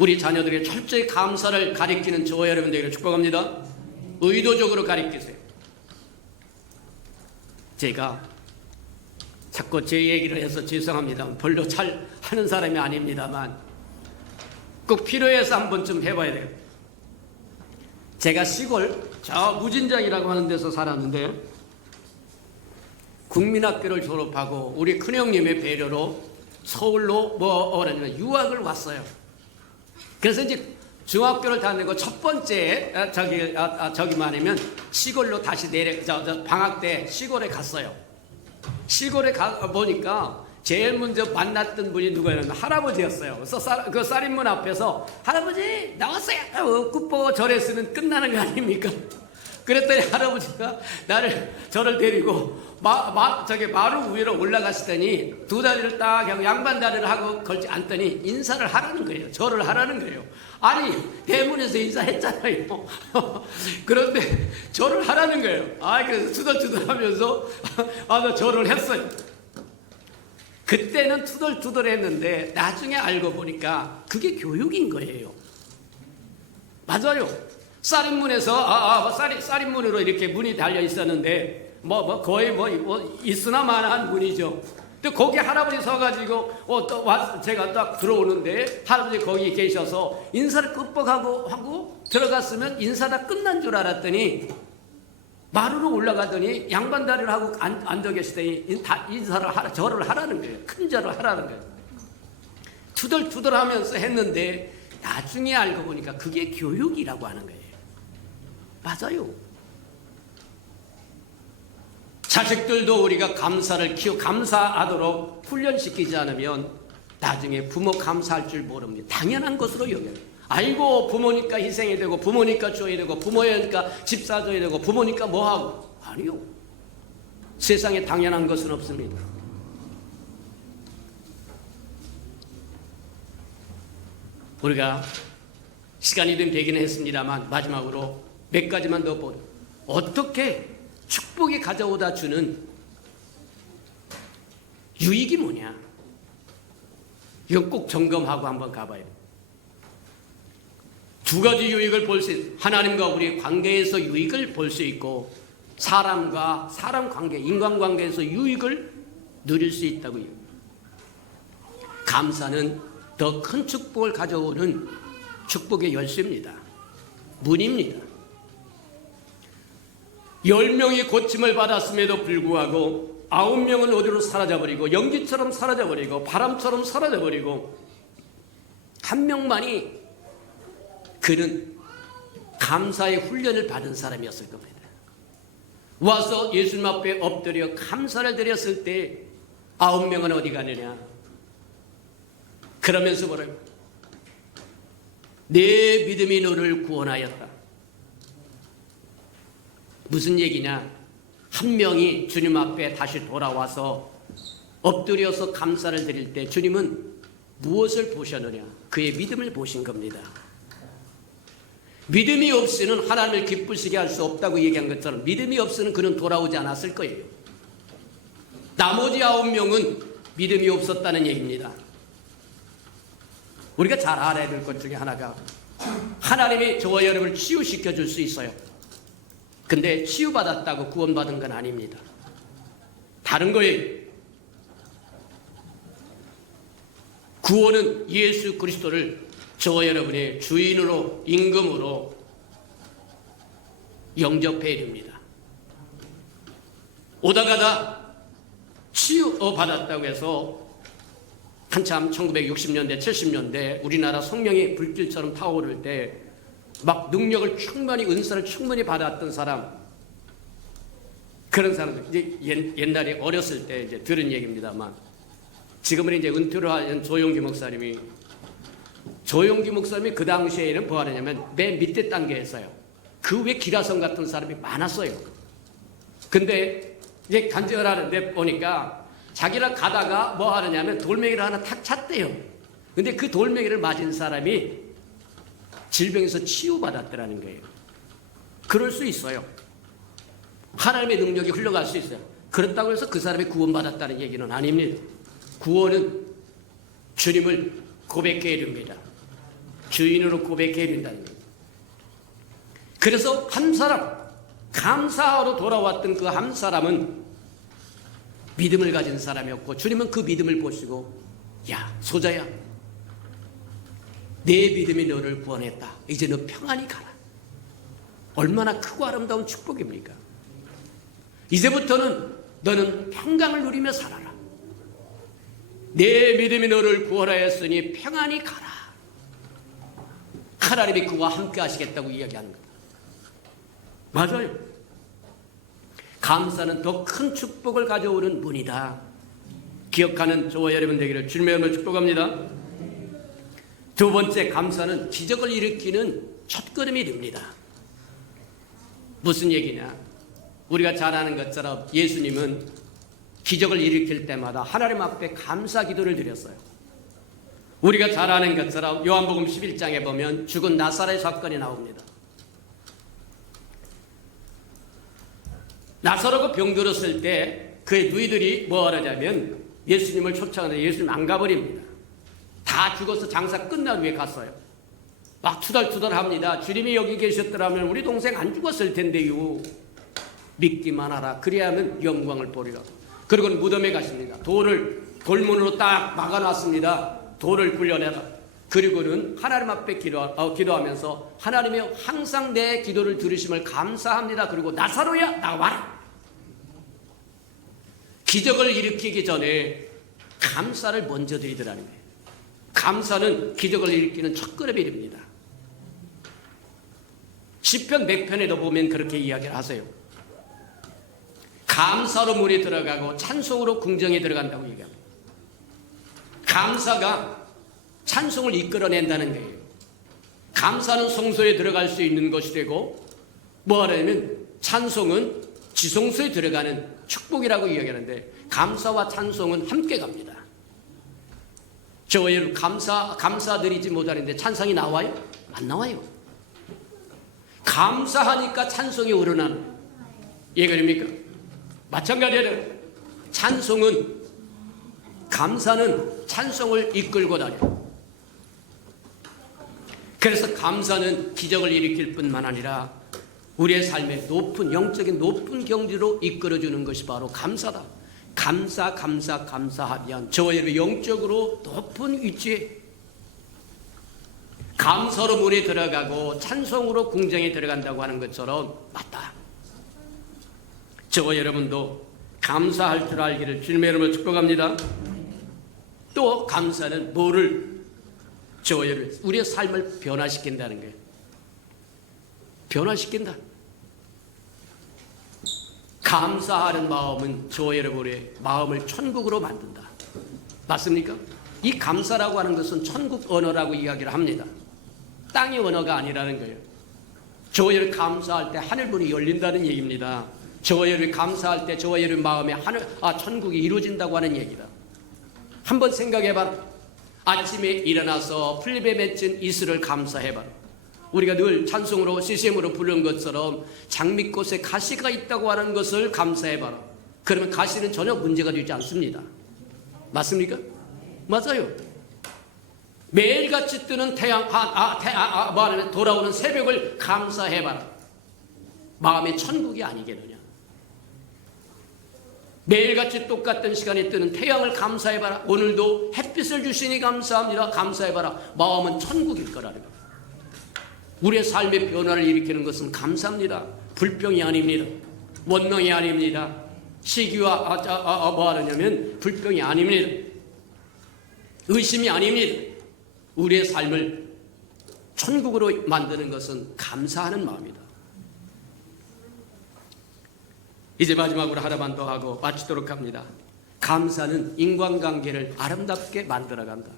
우리 자녀들에게 철저히 감사를 가르치는 저와 여러분들에게 축복합니다. 의도적으로 가르치세요. 제가 자꾸 제 얘기를 해서 죄송합니다. 별로 잘 하는 사람이 아닙니다만 꼭 필요해서 한 번쯤 해봐야 돼요. 제가 시골 저 무진장이라고 하는 데서 살았는데 국민학교를 졸업하고 우리 큰형님의 배려로 서울로 유학을 왔어요. 그래서 이제 중학교를 다니고 첫 번째 저기만 하면 시골로 다시 방학 때 시골에 갔어요. 시골에 가 보니까 제일 먼저 만났던 분이 누구였냐면 할아버지였어요. 그래서 그 쌀인문 앞에서 할아버지 나왔어요. 굿보 절에 쓰면 끝나는 거 아닙니까? 그랬더니 할아버지가 저를 데리고 마루 위로 올라가시더니 두 다리를 딱 양반 다리를 하고 걸지 않더니 인사를 하라는 거예요. 절을 하라는 거예요. 아니 대문에서 인사했잖아요. 그런데 절을 하라는 거예요. 그래서 투덜투덜하면서 나 절을 했어요. 그때는 투덜투덜했는데 나중에 알고 보니까 그게 교육인 거예요. 맞아요. 쌀인문에서 쌀인문으로 이렇게 문이 달려 있었는데 거의 있으나 마나한 문이죠. 근데 거기 할아버지 서가지고 제가 딱 들어오는데 할아버지 거기 계셔서 인사를 끄뻑하고 들어갔으면 인사 다 끝난 줄 알았더니 마루로 올라가더니 양반다리를 하고 앉아 계시더니 절을 하라는 거예요. 큰 절을 하라는 거예요. 투덜투덜하면서 했는데 나중에 알고 보니까 그게 교육이라고 하는 거예요. 맞아요. 자식들도 우리가 감사하도록 훈련시키지 않으면 나중에 부모 감사할 줄 모릅니다. 당연한 것으로 여겨요. 아이고 부모니까 희생이 되고 부모니까 줘야 되고 부모니까 집 사줘야 되고 부모니까 뭐하고. 아니요. 세상에 당연한 것은 없습니다. 우리가 시간이 좀 되기는 했습니다만 마지막으로 몇 가지만 더 보죠. 어떻게 축복이 가져오다 주는 유익이 뭐냐? 이건 꼭 점검하고 한번 가봐야 돼요. 두 가지 유익을 볼 수 있어요. 하나님과 우리 관계에서 유익을 볼 수 있고 사람과 사람 관계, 인간관계에서 유익을 누릴 수 있다고요. 감사는 더 큰 축복을 가져오는 축복의 열쇠입니다. 문입니다. 10명이 고침을 받았음에도 불구하고 9명은 어디로 사라져버리고 연기처럼 사라져버리고 바람처럼 사라져버리고 한 명만이 그는 감사의 훈련을 받은 사람이었을 겁니다. 와서 예수님 앞에 엎드려 감사를 드렸을 때 9명은 어디 가느냐? 그러면서 뭐라고? 내 믿음이 너를 구원하였다. 무슨 얘기냐? 한 명이 주님 앞에 다시 돌아와서 엎드려서 감사를 드릴 때 주님은 무엇을 보셨느냐? 그의 믿음을 보신 겁니다. 믿음이 없이는 하나님을 기쁘시게 할 수 없다고 얘기한 것처럼 믿음이 없이는 그는 돌아오지 않았을 거예요. 나머지 9명은 믿음이 없었다는 얘기입니다. 우리가 잘 알아야 될 것 중에 하나가 하나님이 저와 여러분을 치유시켜 줄 수 있어요. 근데 치유받았다고 구원받은 건 아닙니다. 다른 거예요. 구원은 예수 그리스도를 저와 여러분의 주인으로 임금으로 영접해 줍니다. 오다가다 치유받았다고 해서 한참 1960년대 70년대 우리나라 성령이 불길처럼 타오를 때 막 능력을 충분히 은사를 충분히 받았던 사람, 그런 사람들 이제 옛날에 어렸을 때 이제 들은 얘기입니다만, 지금은 이제 은퇴를 한 조용기 목사님이 그 당시에는 뭐 하느냐면 맨 밑에 단계였어요. 그 외 기라성 같은 사람이 많았어요. 근데 이제 간절하는데 보니까 자기랑 가다가 뭐 하느냐면 돌멩이를 하나 탁 찼대요. 근데 그 돌멩이를 맞은 사람이 질병에서 치유받았더라는 거예요. 그럴 수 있어요. 하나님의 능력이 흘러갈 수 있어요. 그렇다고 해서 그 사람이 구원받았다는 얘기는 아닙니다. 구원은 주님을 고백해 줍니다. 주인으로 고백해 준다는 겁니다. 그래서 한 사람, 감사하러 돌아왔던 그 한 사람은 믿음을 가진 사람이었고, 주님은 그 믿음을 보시고, 야, 소자야, 내 믿음이 너를 구원했다. 이제 너 평안히 가라. 얼마나 크고 아름다운 축복입니까? 이제부터는 너는 평강을 누리며 살아라. 내 믿음이 너를 구원하였으니 평안히 가라. 하나님이 그와 함께 하시겠다고 이야기하는 겁니다. 맞아요. 감사는 더 큰 축복을 가져오는 문이다. 기억하는 저와 여러분 되기를 주님의 이름으로 축복합니다. 두 번째, 감사는 기적을 일으키는 첫걸음이 됩니다. 무슨 얘기냐? 우리가 잘 아는 것처럼 예수님은 기적을 일으킬 때마다 하나님 앞에 감사 기도를 드렸어요. 우리가 잘 아는 것처럼 요한복음 11장에 보면 죽은 나사렛 사건이 나옵니다. 나사로가 병들었을 때 그의 누이들이 뭐 하냐면 예수님을 초청하는데 예수님 안 가버립니다. 다 죽어서 장사 끝난 후에 갔어요. 막 투덜투덜합니다. 주님이 여기 계셨더라면 우리 동생 안 죽었을 텐데요. 믿기만 하라. 그래야만 영광을 보리라. 그리고는 무덤에 가십니다. 돌을 돌문으로 딱 막아놨습니다. 돌을 굴려내라. 그리고는 하나님 앞에 기도하면서 하나님이 항상 내 기도를 들으심을 감사합니다. 그리고 나사로야 나와라. 기적을 일으키기 전에 감사를 먼저 드리더라는 거예요. 감사는 기적을 일으키는 첫걸음이 됩니다. 시편 100편에도 보면 그렇게 이야기를 하세요. 감사로 문에 들어가고 찬송으로 궁정에 들어간다고 얘기합니다. 감사가 찬송을 이끌어낸다는 거예요. 감사는 성소에 들어갈 수 있는 것이 되고, 뭐 하냐면 찬송은 지성소에 들어가는 축복이라고 이야기하는데, 감사와 찬송은 함께 갑니다. 저와 여러분 감사드리지 못하는데 찬송이 나와요? 안 나와요. 감사하니까 찬송이 우러나는 얘기입니까? 마찬가지로 찬송은, 감사는 찬송을 이끌고 다녀요. 그래서 감사는 기적을 일으킬 뿐만 아니라 우리의 삶의 높은 영적인 높은 경지로 이끌어주는 것이 바로 감사다. 감사하면 저와 여러분이 영적으로 높은 위치에 감사로 문에 들어가고 찬송으로 궁정에 들어간다고 하는 것처럼 맞다. 저와 여러분도 감사할 줄 알기를 주님의 이름으로 축복합니다. 또 감사는 뭐를, 저와 여러분 우리의 삶을 변화시킨다는 거예요. 변화시킨다. 감사하는 마음은 저와 여러분의 마음을 천국으로 만든다. 맞습니까? 이 감사라고 하는 것은 천국 언어라고 이야기를 합니다. 땅의 언어가 아니라는 거예요. 저와 여러분 감사할 때 하늘문이 열린다는 얘기입니다. 저와 여러분 감사할 때 저와 여러분 마음에 천국이 이루어진다고 하는 얘기다. 한번 생각해봐라. 아침에 일어나서 풀잎에 맺힌 이슬을 감사해봐라. 우리가 늘 찬송으로 CCM으로 부르는 것처럼 장미꽃에 가시가 있다고 하는 것을 감사해봐라. 그러면 가시는 전혀 문제가 되지 않습니다. 맞습니까? 맞아요. 매일같이 뜨는 태양, 돌아오는 새벽을 감사해봐라. 마음의 천국이 아니겠느냐. 매일같이 똑같은 시간에 뜨는 태양을 감사해봐라. 오늘도 햇빛을 주시니 감사합니다. 감사해봐라. 마음은 천국일 거라는 거예요. 우리의 삶의 변화를 일으키는 것은 감사합니다. 불평이 아닙니다. 원망이 아닙니다. 시기와 불평이 아닙니다. 의심이 아닙니다. 우리의 삶을 천국으로 만드는 것은 감사하는 마음이다. 이제 마지막으로 하나만 더 하고 마치도록 합니다. 감사는 인간관계를 아름답게 만들어간다.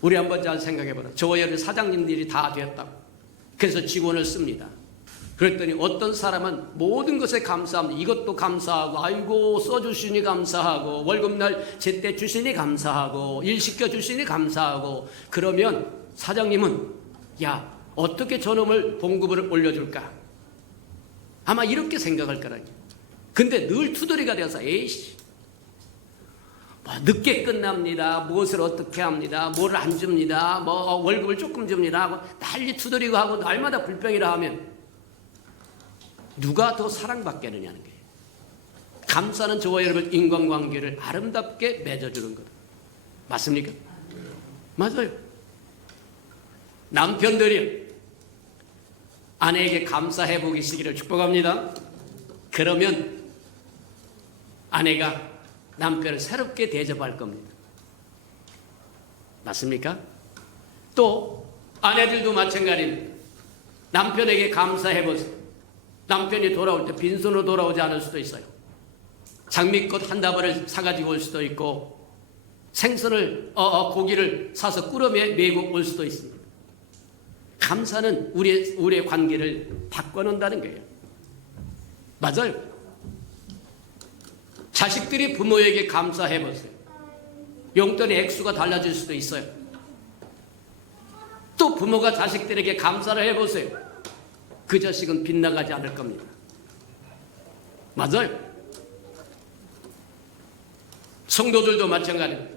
우리 한번 잘 생각해보라. 저와 여러분 사장님들이 다 되었다고. 그래서 직원을 씁니다. 그랬더니 어떤 사람은 모든 것에 감사합니다. 이것도 감사하고, 아이고 써주시니 감사하고, 월급날 제때 주시니 감사하고, 일 시켜주시니 감사하고. 그러면 사장님은 야, 어떻게 저놈을 봉급을 올려줄까? 아마 이렇게 생각할 거라니. 근데 늘 투덜이가 되어서 에이씨, 늦게 끝납니다. 무엇을 어떻게 합니다. 뭐를 안 줍니다. 월급을 조금 줍니다 하고 난리 투덜이고 하고 날마다 불평이라 하면 누가 더 사랑받겠느냐는 거예요. 감사는 저와 여러분 인간관계를 아름답게 맺어주는 것. 맞습니까? 맞아요. 남편들이 아내에게 감사해 보시기를 축복합니다. 그러면 아내가 남편을 새롭게 대접할 겁니다. 맞습니까? 또 아내들도 마찬가지입니다. 남편에게 감사해 보세요. 남편이 돌아올 때 빈손으로 돌아오지 않을 수도 있어요. 장미꽃 한 다발을 사가지고 올 수도 있고, 생선을 고기를 사서 꿀어매 메고 올 수도 있습니다. 감사는 우리의 관계를 바꿔놓는다는 거예요. 맞아요. 자식들이 부모에게 감사해 보세요. 용돈의 액수가 달라질 수도 있어요. 또 부모가 자식들에게 감사를 해보세요. 그 자식은 빗나가지 않을 겁니다. 맞아요. 성도들도 마찬가지입니다.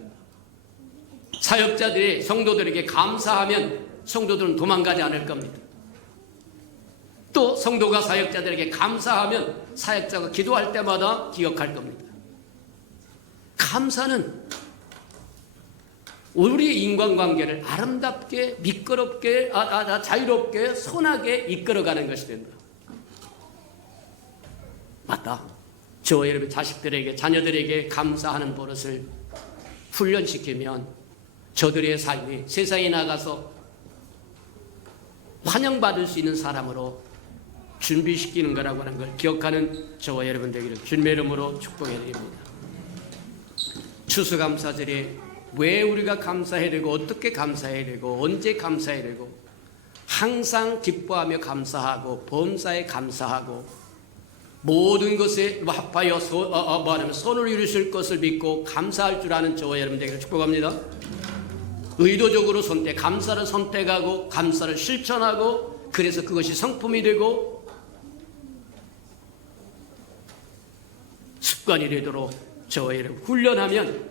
사역자들이 성도들에게 감사하면 성도들은 도망가지 않을 겁니다. 또 성도가 사역자들에게 감사하면 사역자가 기도할 때마다 기억할 겁니다. 감사는 우리의 인간관계를 아름답게, 미끄럽게, 자유롭게, 선하게 이끌어가는 것이 된다. 맞다. 저와 여러분 자식들에게, 자녀들에게 감사하는 버릇을 훈련시키면 저들의 삶이 세상에 나가서 환영받을 수 있는 사람으로 준비시키는 거라고 하는 걸 기억하는 저와 여러분 되기를 주님의 이름으로 축복해 드립니다. 추수감사절에 왜 우리가 감사해야 되고, 어떻게 감사해야 되고, 언제 감사해야 되고, 항상 기뻐하며 감사하고, 범사에 감사하고, 모든 것에 합하여 선을 이루실 것을 믿고 감사할 줄 아는 저와 여러분 되기를 축복합니다. 의도적으로 감사를 선택하고 감사를 실천하고, 그래서 그것이 성품이 되고 습관이 되도록 저와 여러분 훈련하면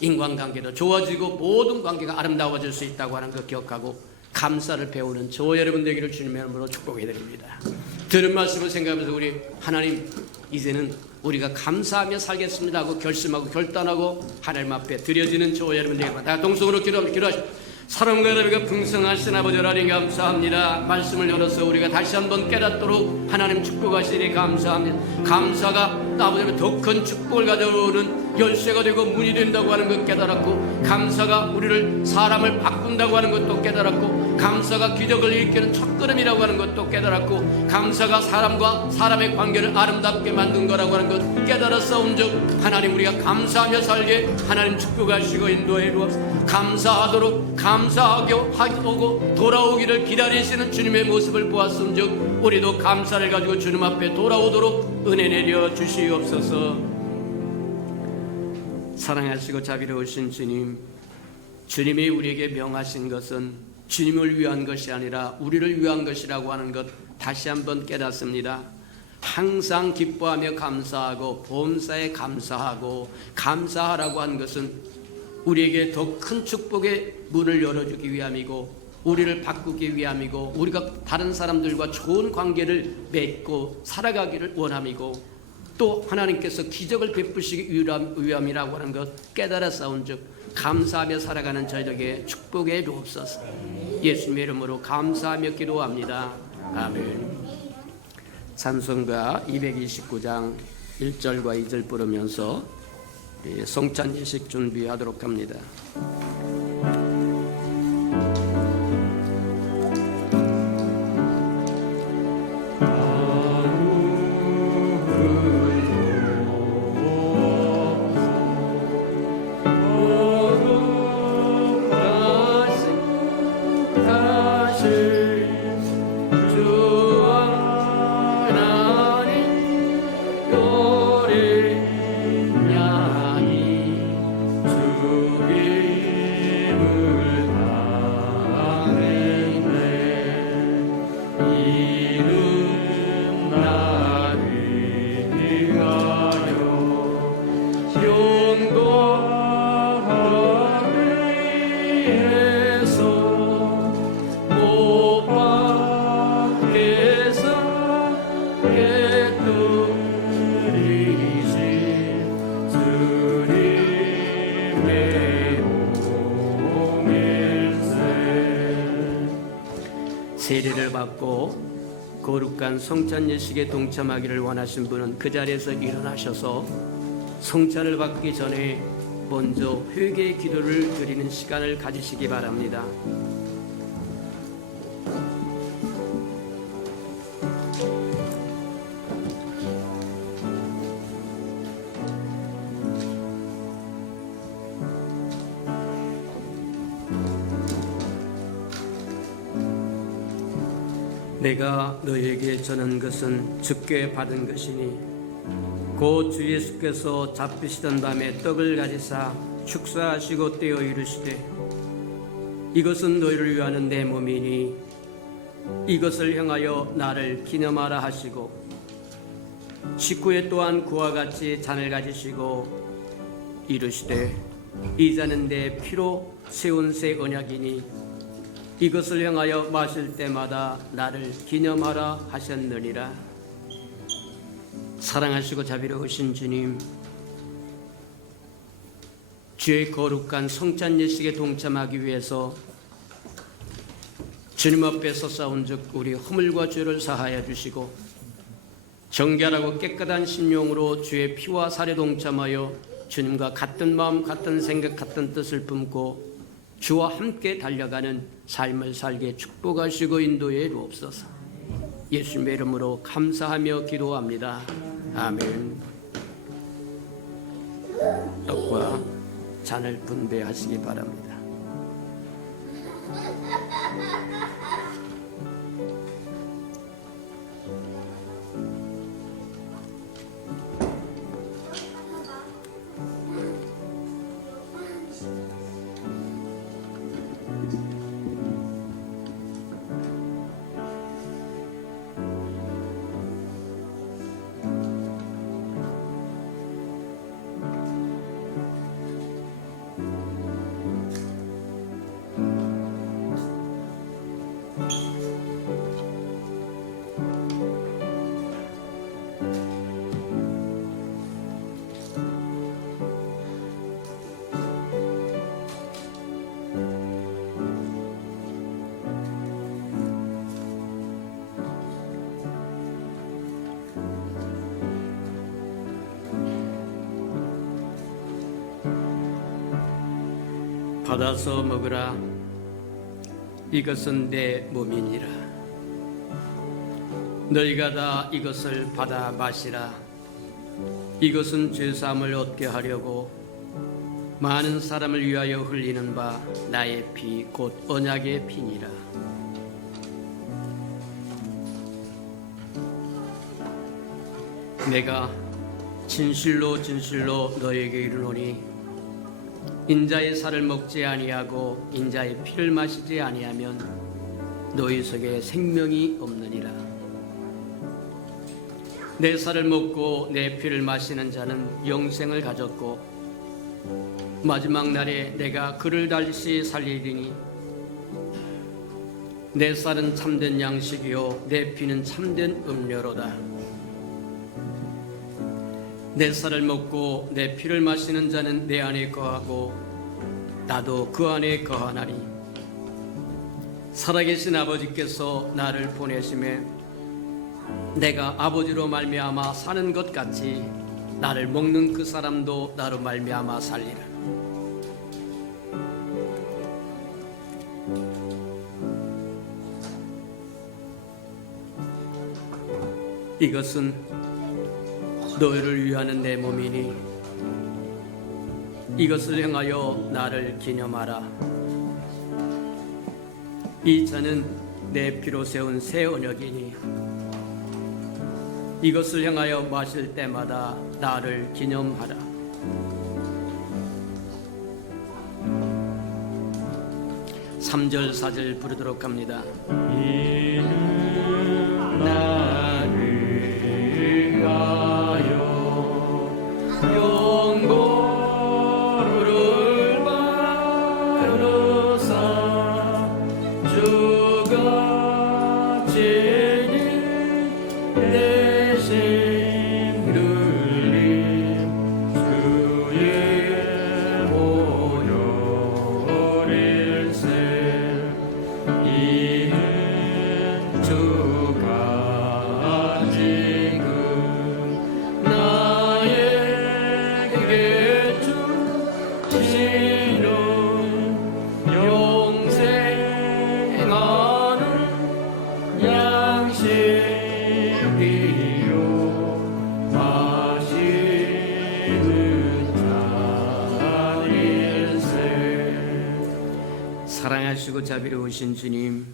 인간관계도 좋아지고 모든 관계가 아름다워질 수 있다고 하는 것 기억하고 감사를 배우는 저와 여러분 되기를 주님의 이름으로 축복해 드립니다. 들은 말씀을 생각하면서 우리 하나님, 이제는 우리가 감사하며 살겠습니다 하고 결심하고 결단하고 하나님 앞에 드려지는 저와 여러분 되기를 다 동성으로 기도하십시오. 사랑과 여러분과 풍성하신 아버지 하나님 감사합니다. 말씀을 열어서 우리가 다시 한번 깨닫도록 하나님 축복하시니 감사합니다. 감사가 아버지의 더 큰 축복을 가져오는 열쇠가 되고 문이 된다고 하는 것 깨달았고, 감사가 우리를 사람을 바꾼다고 하는 것도 깨달았고, 감사가 기적을 일으키는 첫걸음이라고 하는 것도 깨달았고, 감사가 사람과 사람의 관계를 아름답게 만든 거라고 하는 것 깨달았사온즉, 하나님 우리가 감사하며 살게 하나님 축복하시고 인도해 주옵소서. 감사하도록 감사하게 하고 돌아오기를 기다리시는 주님의 모습을 보았음즉, 우리도 감사를 가지고 주님 앞에 돌아오도록 은혜 내려 주시옵소서. 사랑하시고 자비로우신 주님, 주님이 우리에게 명하신 것은 주님을 위한 것이 아니라 우리를 위한 것이라고 하는 것 다시 한번 깨닫습니다. 항상 기뻐하며 감사하고 범사에 감사하고, 감사하라고 하는 것은 우리에게 더 큰 축복의 문을 열어주기 위함이고, 우리를 바꾸기 위함이고, 우리가 다른 사람들과 좋은 관계를 맺고 살아가기를 원함이고, 또 하나님께서 기적을 베푸시기 위함이라고 하는 것 깨달았사온즉, 감사하며 살아가는 저희에게 축복해 주옵소서. 예수님의 이름으로 감사하며 기도합니다. 아멘. 찬송가 229장 1절과 2절 부르면서 성찬 예식 준비하도록 합니다. 세례를 받고 거룩한 성찬 예식에 동참하기를 원하신 분은 그 자리에서 일어나셔서 성찬을 받기 전에 먼저 회개의 기도를 드리는 시간을 가지시기 바랍니다. 내가 너에게 전한 것은 주께 받은 것이니, 곧 주 예수께서 잡히시던 밤에 떡을 가지사 축사하시고 떼어 이르시되, 이것은 너희를 위하는 내 몸이니 이것을 향하여 나를 기념하라 하시고, 식후에 또한 그와 같이 잔을 가지시고 이르시되, 이 잔은 내 피로 세운 새 언약이니 이것을 향하여 마실 때마다 나를 기념하라 하셨느니라. 사랑하시고 자비로우신 주님, 주의 거룩한 성찬 예식에 동참하기 위해서 주님 앞에 섰사온즉 우리 허물과 죄를 사하여 주시고, 정결하고 깨끗한 심령으로 주의 피와 살에 동참하여 주님과 같은 마음, 같은 생각, 같은 뜻을 품고 주와 함께 달려가는 삶을 살게 축복하시고 인도해 주옵소서. 예수님의 이름으로 감사하며 기도합니다. 아멘. 떡과 잔을 분배하시기 바랍니다. 받아서 먹으라. 이것은 내 몸이니라. 너희가 다 이것을 받아 마시라. 이것은 죄사함을 얻게 하려고 많은 사람을 위하여 흘리는 바 나의 피 곧 언약의 피니라. 내가 진실로 진실로 너에게 이르노니 인자의 살을 먹지 아니하고 인자의 피를 마시지 아니하면 너희 속에 생명이 없느니라. 내 살을 먹고 내 피를 마시는 자는 영생을 가졌고 마지막 날에 내가 그를 다시 살리리니 내 살은 참된 양식이요 내 피는 참된 음료로다. 내 살을 먹고 내 피를 마시는 자는 내 안에 거하고 나도 그 안에 거하나니 살아계신 아버지께서 나를 보내심에 내가 아버지로 말미암아 사는 것 같이 나를 먹는 그 사람도 나로 말미암아 살리라. 이것은 너희를 위하는 내 몸이니 이것을 행하여 나를 기념하라. 이 잔은 내 피로 세운 새 언약이니 이것을 행하여 마실 때마다 나를 기념하라. 삼절 4절 부르도록 합니다. 이는 나를 위하여 영고를 바르사 주가 지닌 대신 흘린 주의 보혈일세. 이는 주가 지금 나에게 주시는 영생하는 양식이요 마시는 잔일세. 사랑하시고 자비로우신 주님,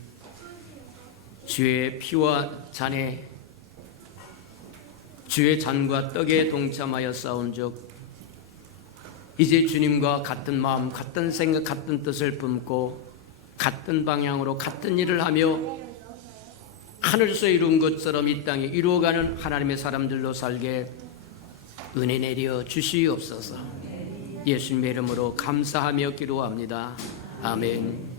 주의 피와 잔에 주의 잔과 떡에 동참하여 싸운즉 이제 주님과 같은 마음, 같은 생각, 같은 뜻을 품고 같은 방향으로 같은 일을 하며 하늘에서 이룬 것처럼 이 땅에 이루어가는 하나님의 사람들로 살게 은혜 내려 주시옵소서. 예수님의 이름으로 감사하며 기도합니다. 아멘.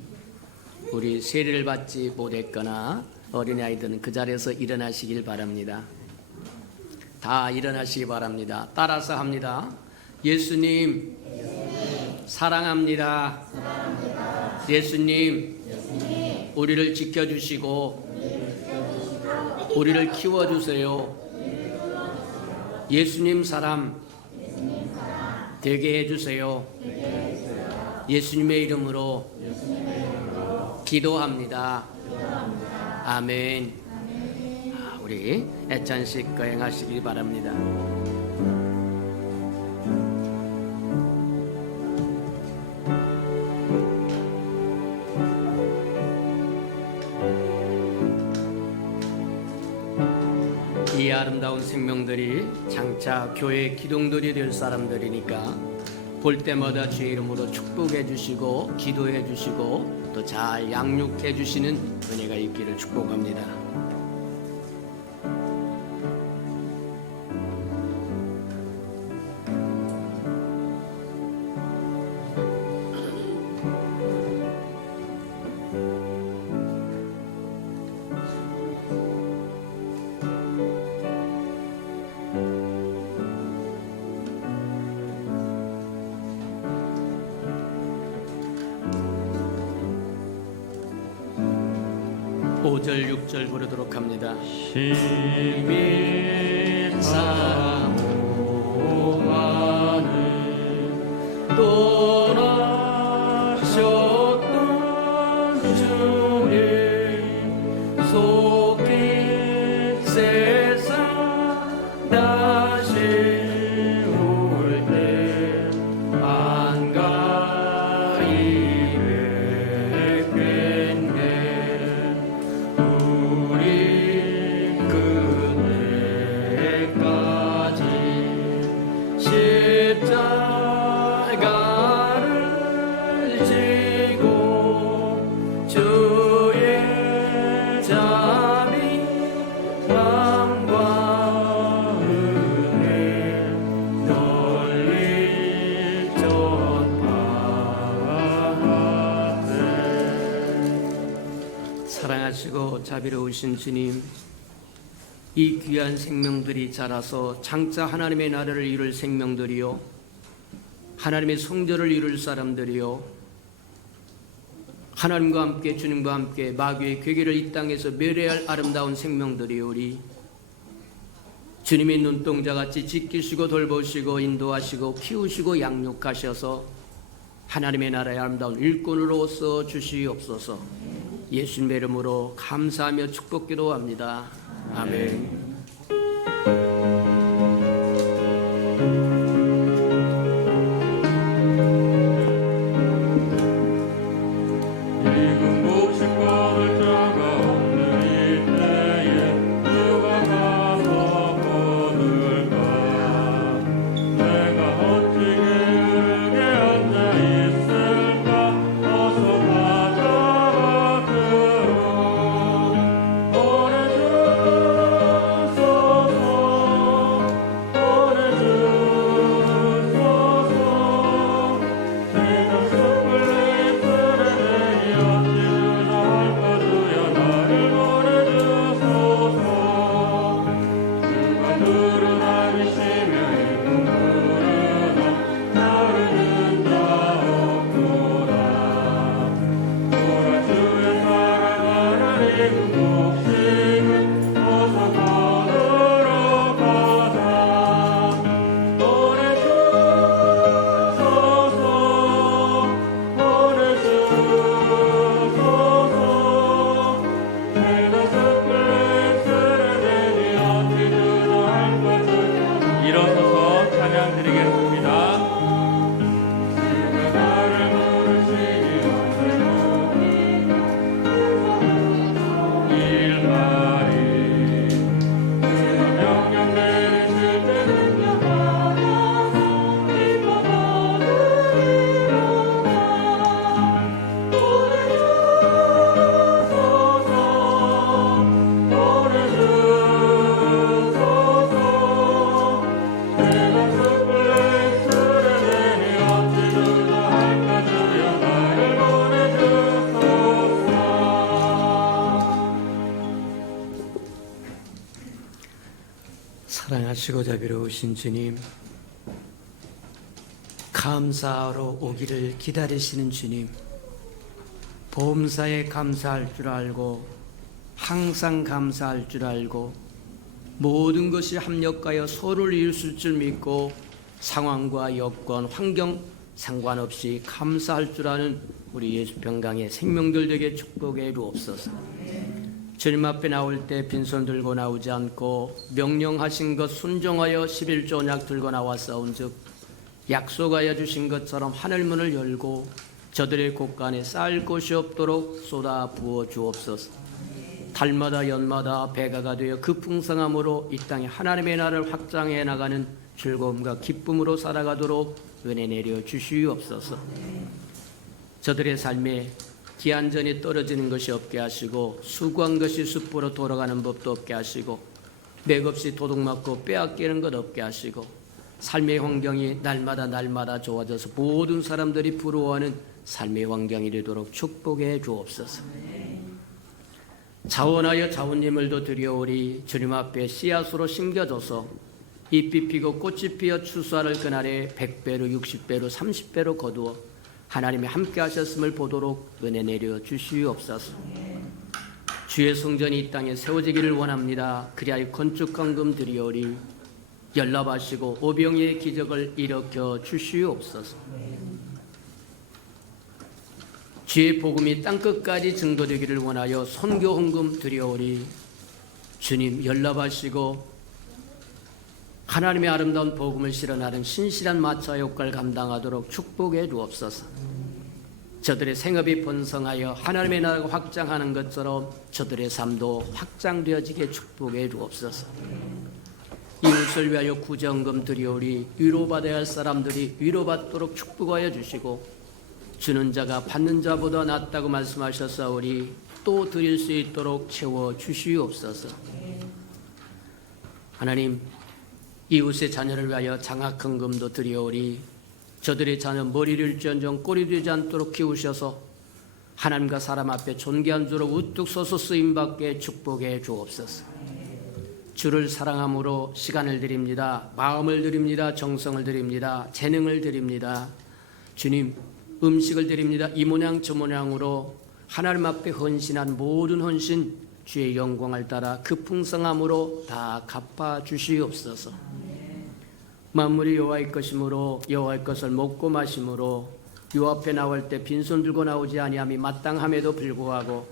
우리 세례를 받지 못했거나 어린아이들은 그 자리에서 일어나시길 바랍니다. 다 일어나시기 바랍니다. 따라서 합니다. 예수님, 사랑합니다. 예수님, 우리를 지켜주시고 우리를 키워주세요. 예수님 사람 되게 해주세요. 예수님의 이름으로 기도합니다. 아멘. 우리 애찬식 거행하시기 바랍니다. 이 아름다운 생명들이 장차 교회 기둥들이 될 사람들이니까 볼 때마다 주의 이름으로 축복해 주시고 기도해 주시고 또 잘 양육해 주시는 은혜가 있기를 축복합니다. (5절) (6절) 부르도록 합니다. 심히 사모하는 떠나셨던 주 사랑하시고 자비로우신 주님, 이 귀한 생명들이 자라서 장차 하나님의 나라를 이룰 생명들이요, 하나님의 성전을 이룰 사람들이요, 하나님과 함께 주님과 함께 마귀의 괴계를 이 땅에서 멸해할 아름다운 생명들이오리. 주님의 눈동자같이 지키시고 돌보시고 인도하시고 키우시고 양육하셔서 하나님의 나라의 아름다운 일꾼으로 써 주시옵소서. 예수님의 이름으로 감사하며 축복기도합니다. 아멘. 일어서서 찬양 드리겠습니다. 사랑하시고 자비로우신 주님, 감사하러 오기를 기다리시는 주님, 보험사에 감사할 줄 알고 항상 감사할 줄 알고 모든 것이 합력하여 서로를 이룰 줄 믿고 상황과 여건, 환경 상관없이 감사할 줄 아는 우리 예수평강의 생명들 되게 축복해 주옵소서. 주님 앞에 나올 때 빈손 들고 나오지 않고 명령하신 것 순종하여 11조 언약 들고 나왔사온즉 약속하여 주신 것처럼 하늘문을 열고 저들의 곳간에 쌓을 곳이 없도록 쏟아 부어 주옵소서. 달마다 연마다 배가가 되어 그 풍성함으로 이 땅에 하나님의 나라를 확장해 나가는 즐거움과 기쁨으로 살아가도록 은혜 내려 주시옵소서. 저들의 삶에 기한전이 떨어지는 것이 없게 하시고 수고한 것이 숯불로 돌아가는 법도 없게 하시고 맥없이 도둑맞고 빼앗기는 것 없게 하시고 삶의 환경이 날마다 좋아져서 모든 사람들이 부러워하는 삶의 환경이 되도록 축복해 주옵소서. 자원하여 자원님을도 드려오리. 주님 앞에 씨앗으로 심겨줘서 잎이 피고 꽃이 피어 추수하를 그날에 100배로 60배로 30배로 거두어 하나님이 함께 하셨음을 보도록 은혜 내려 주시옵소서. 주의 성전이 이 땅에 세워지기를 원합니다. 그리하여 건축헌금 드리오리. 연락하시고 오병이의 기적을 일으켜 주시옵소서. 주의 복음이 땅끝까지 증거되기를 원하여 선교헌금 드리오리. 주님 연락하시고 하나님의 아름다운 복음을 실현하는 신실한 마차 역할을 감당하도록 축복해 주옵소서. 저들의 생업이 번성하여 하나님의 나라가 확장하는 것처럼 저들의 삶도 확장되어지게 축복해 주옵소서. 이웃을 위하여 구정금 드리오리. 위로받아야 할 사람들이 위로받도록 축복하여 주시고 주는 자가 받는 자보다 낫다고 말씀하셨사오니 또 드릴 수 있도록 채워 주시옵소서. 하나님, 이웃의 자녀를 위하여 장학헌금도 드리오리. 저들의 자녀 머리를 일지언정 꼴이 되지 않도록 키우셔서 하나님과 사람 앞에 존귀한 주로 우뚝 서서 쓰임받게 축복해 주옵소서. 주를 사랑함으로 시간을 드립니다. 마음을 드립니다. 정성을 드립니다. 재능을 드립니다. 주님, 음식을 드립니다. 이 모양 저 모양으로 하나님 앞에 헌신한 모든 헌신 주의 영광을 따라 그 풍성함으로 다 갚아 주시옵소서. 만물이 여호와의 것이므로 여호와의 것을 먹고 마심으로 요 앞에 나올 때 빈손 들고 나오지 아니함이 마땅함에도 불구하고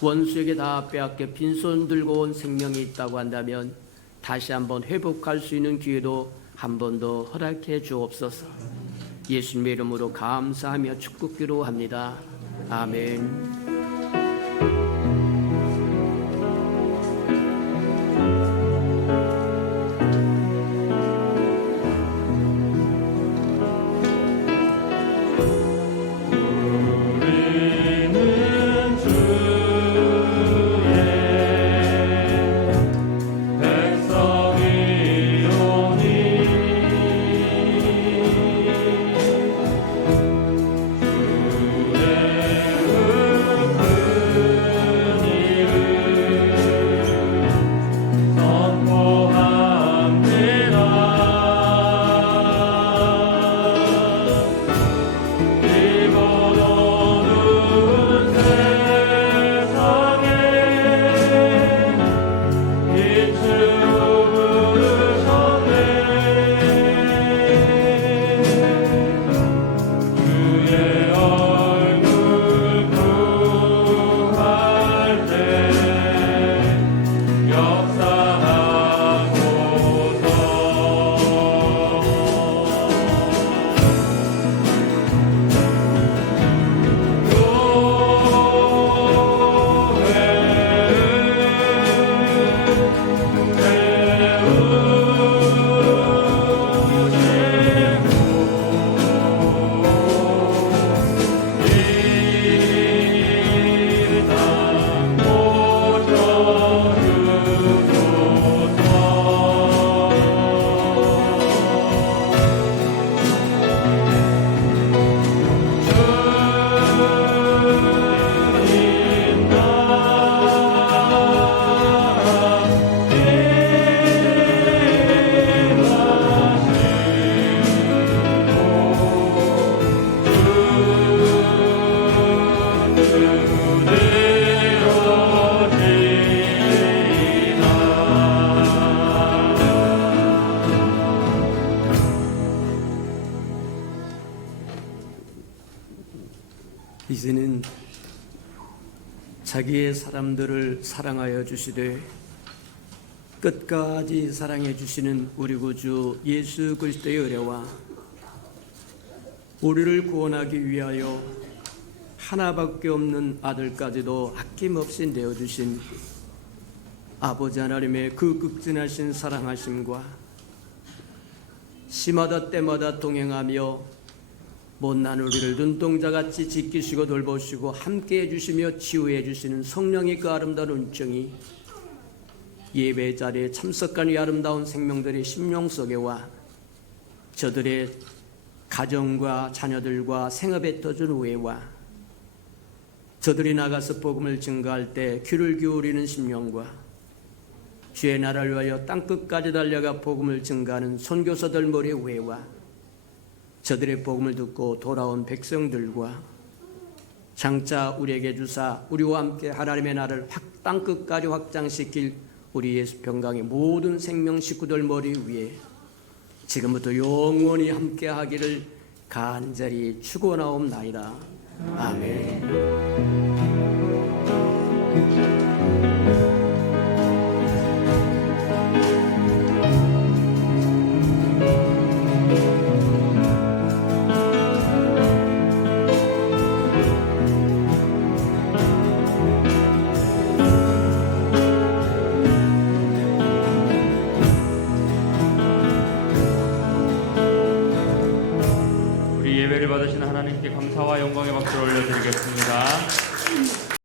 원수에게 다 빼앗겨 빈손 들고 온 생명이 있다고 한다면 다시 한번 회복할 수 있는 기회도 한 번 더 허락해 주옵소서. 예수님의 이름으로 감사하며 축복기로 합니다. 아멘. 이제는 자기의 사람들을 사랑하여 주시되 끝까지 사랑해 주시는 우리 구주 예수 그리스도의 은혜와 우리를 구원하기 위하여 하나밖에 없는 아들까지도 아낌없이 내어주신 아버지 하나님의 그 극진하신 사랑하심과 시마다 때마다 동행하며 못난 우리를 눈동자같이 지키시고 돌보시고 함께해 주시며 치유해 주시는 성령의 그 아름다운 은총이 예배 자리에 참석한 이 아름다운 생명들의 심령 속에와 저들의 가정과 자녀들과 생업에 터준 우애와 저들이 나가서 복음을 증거할 때 귀를 기울이는 심령과 주의 나라를 위하여 땅끝까지 달려가 복음을 증거하는 선교사들 머리의 우애와 저들의 복음을 듣고 돌아온 백성들과 장차 우리에게 주사 우리와 함께 하나님의 나라를 땅끝까지 확장시킬 우리 예수 평강의 모든 생명 식구들 머리 위에 지금부터 영원히 함께 하기를 간절히 축원하옵나이다. 아멘. 예배를 받으신 하나님께 감사와 영광의 박수를 올려드리겠습니다.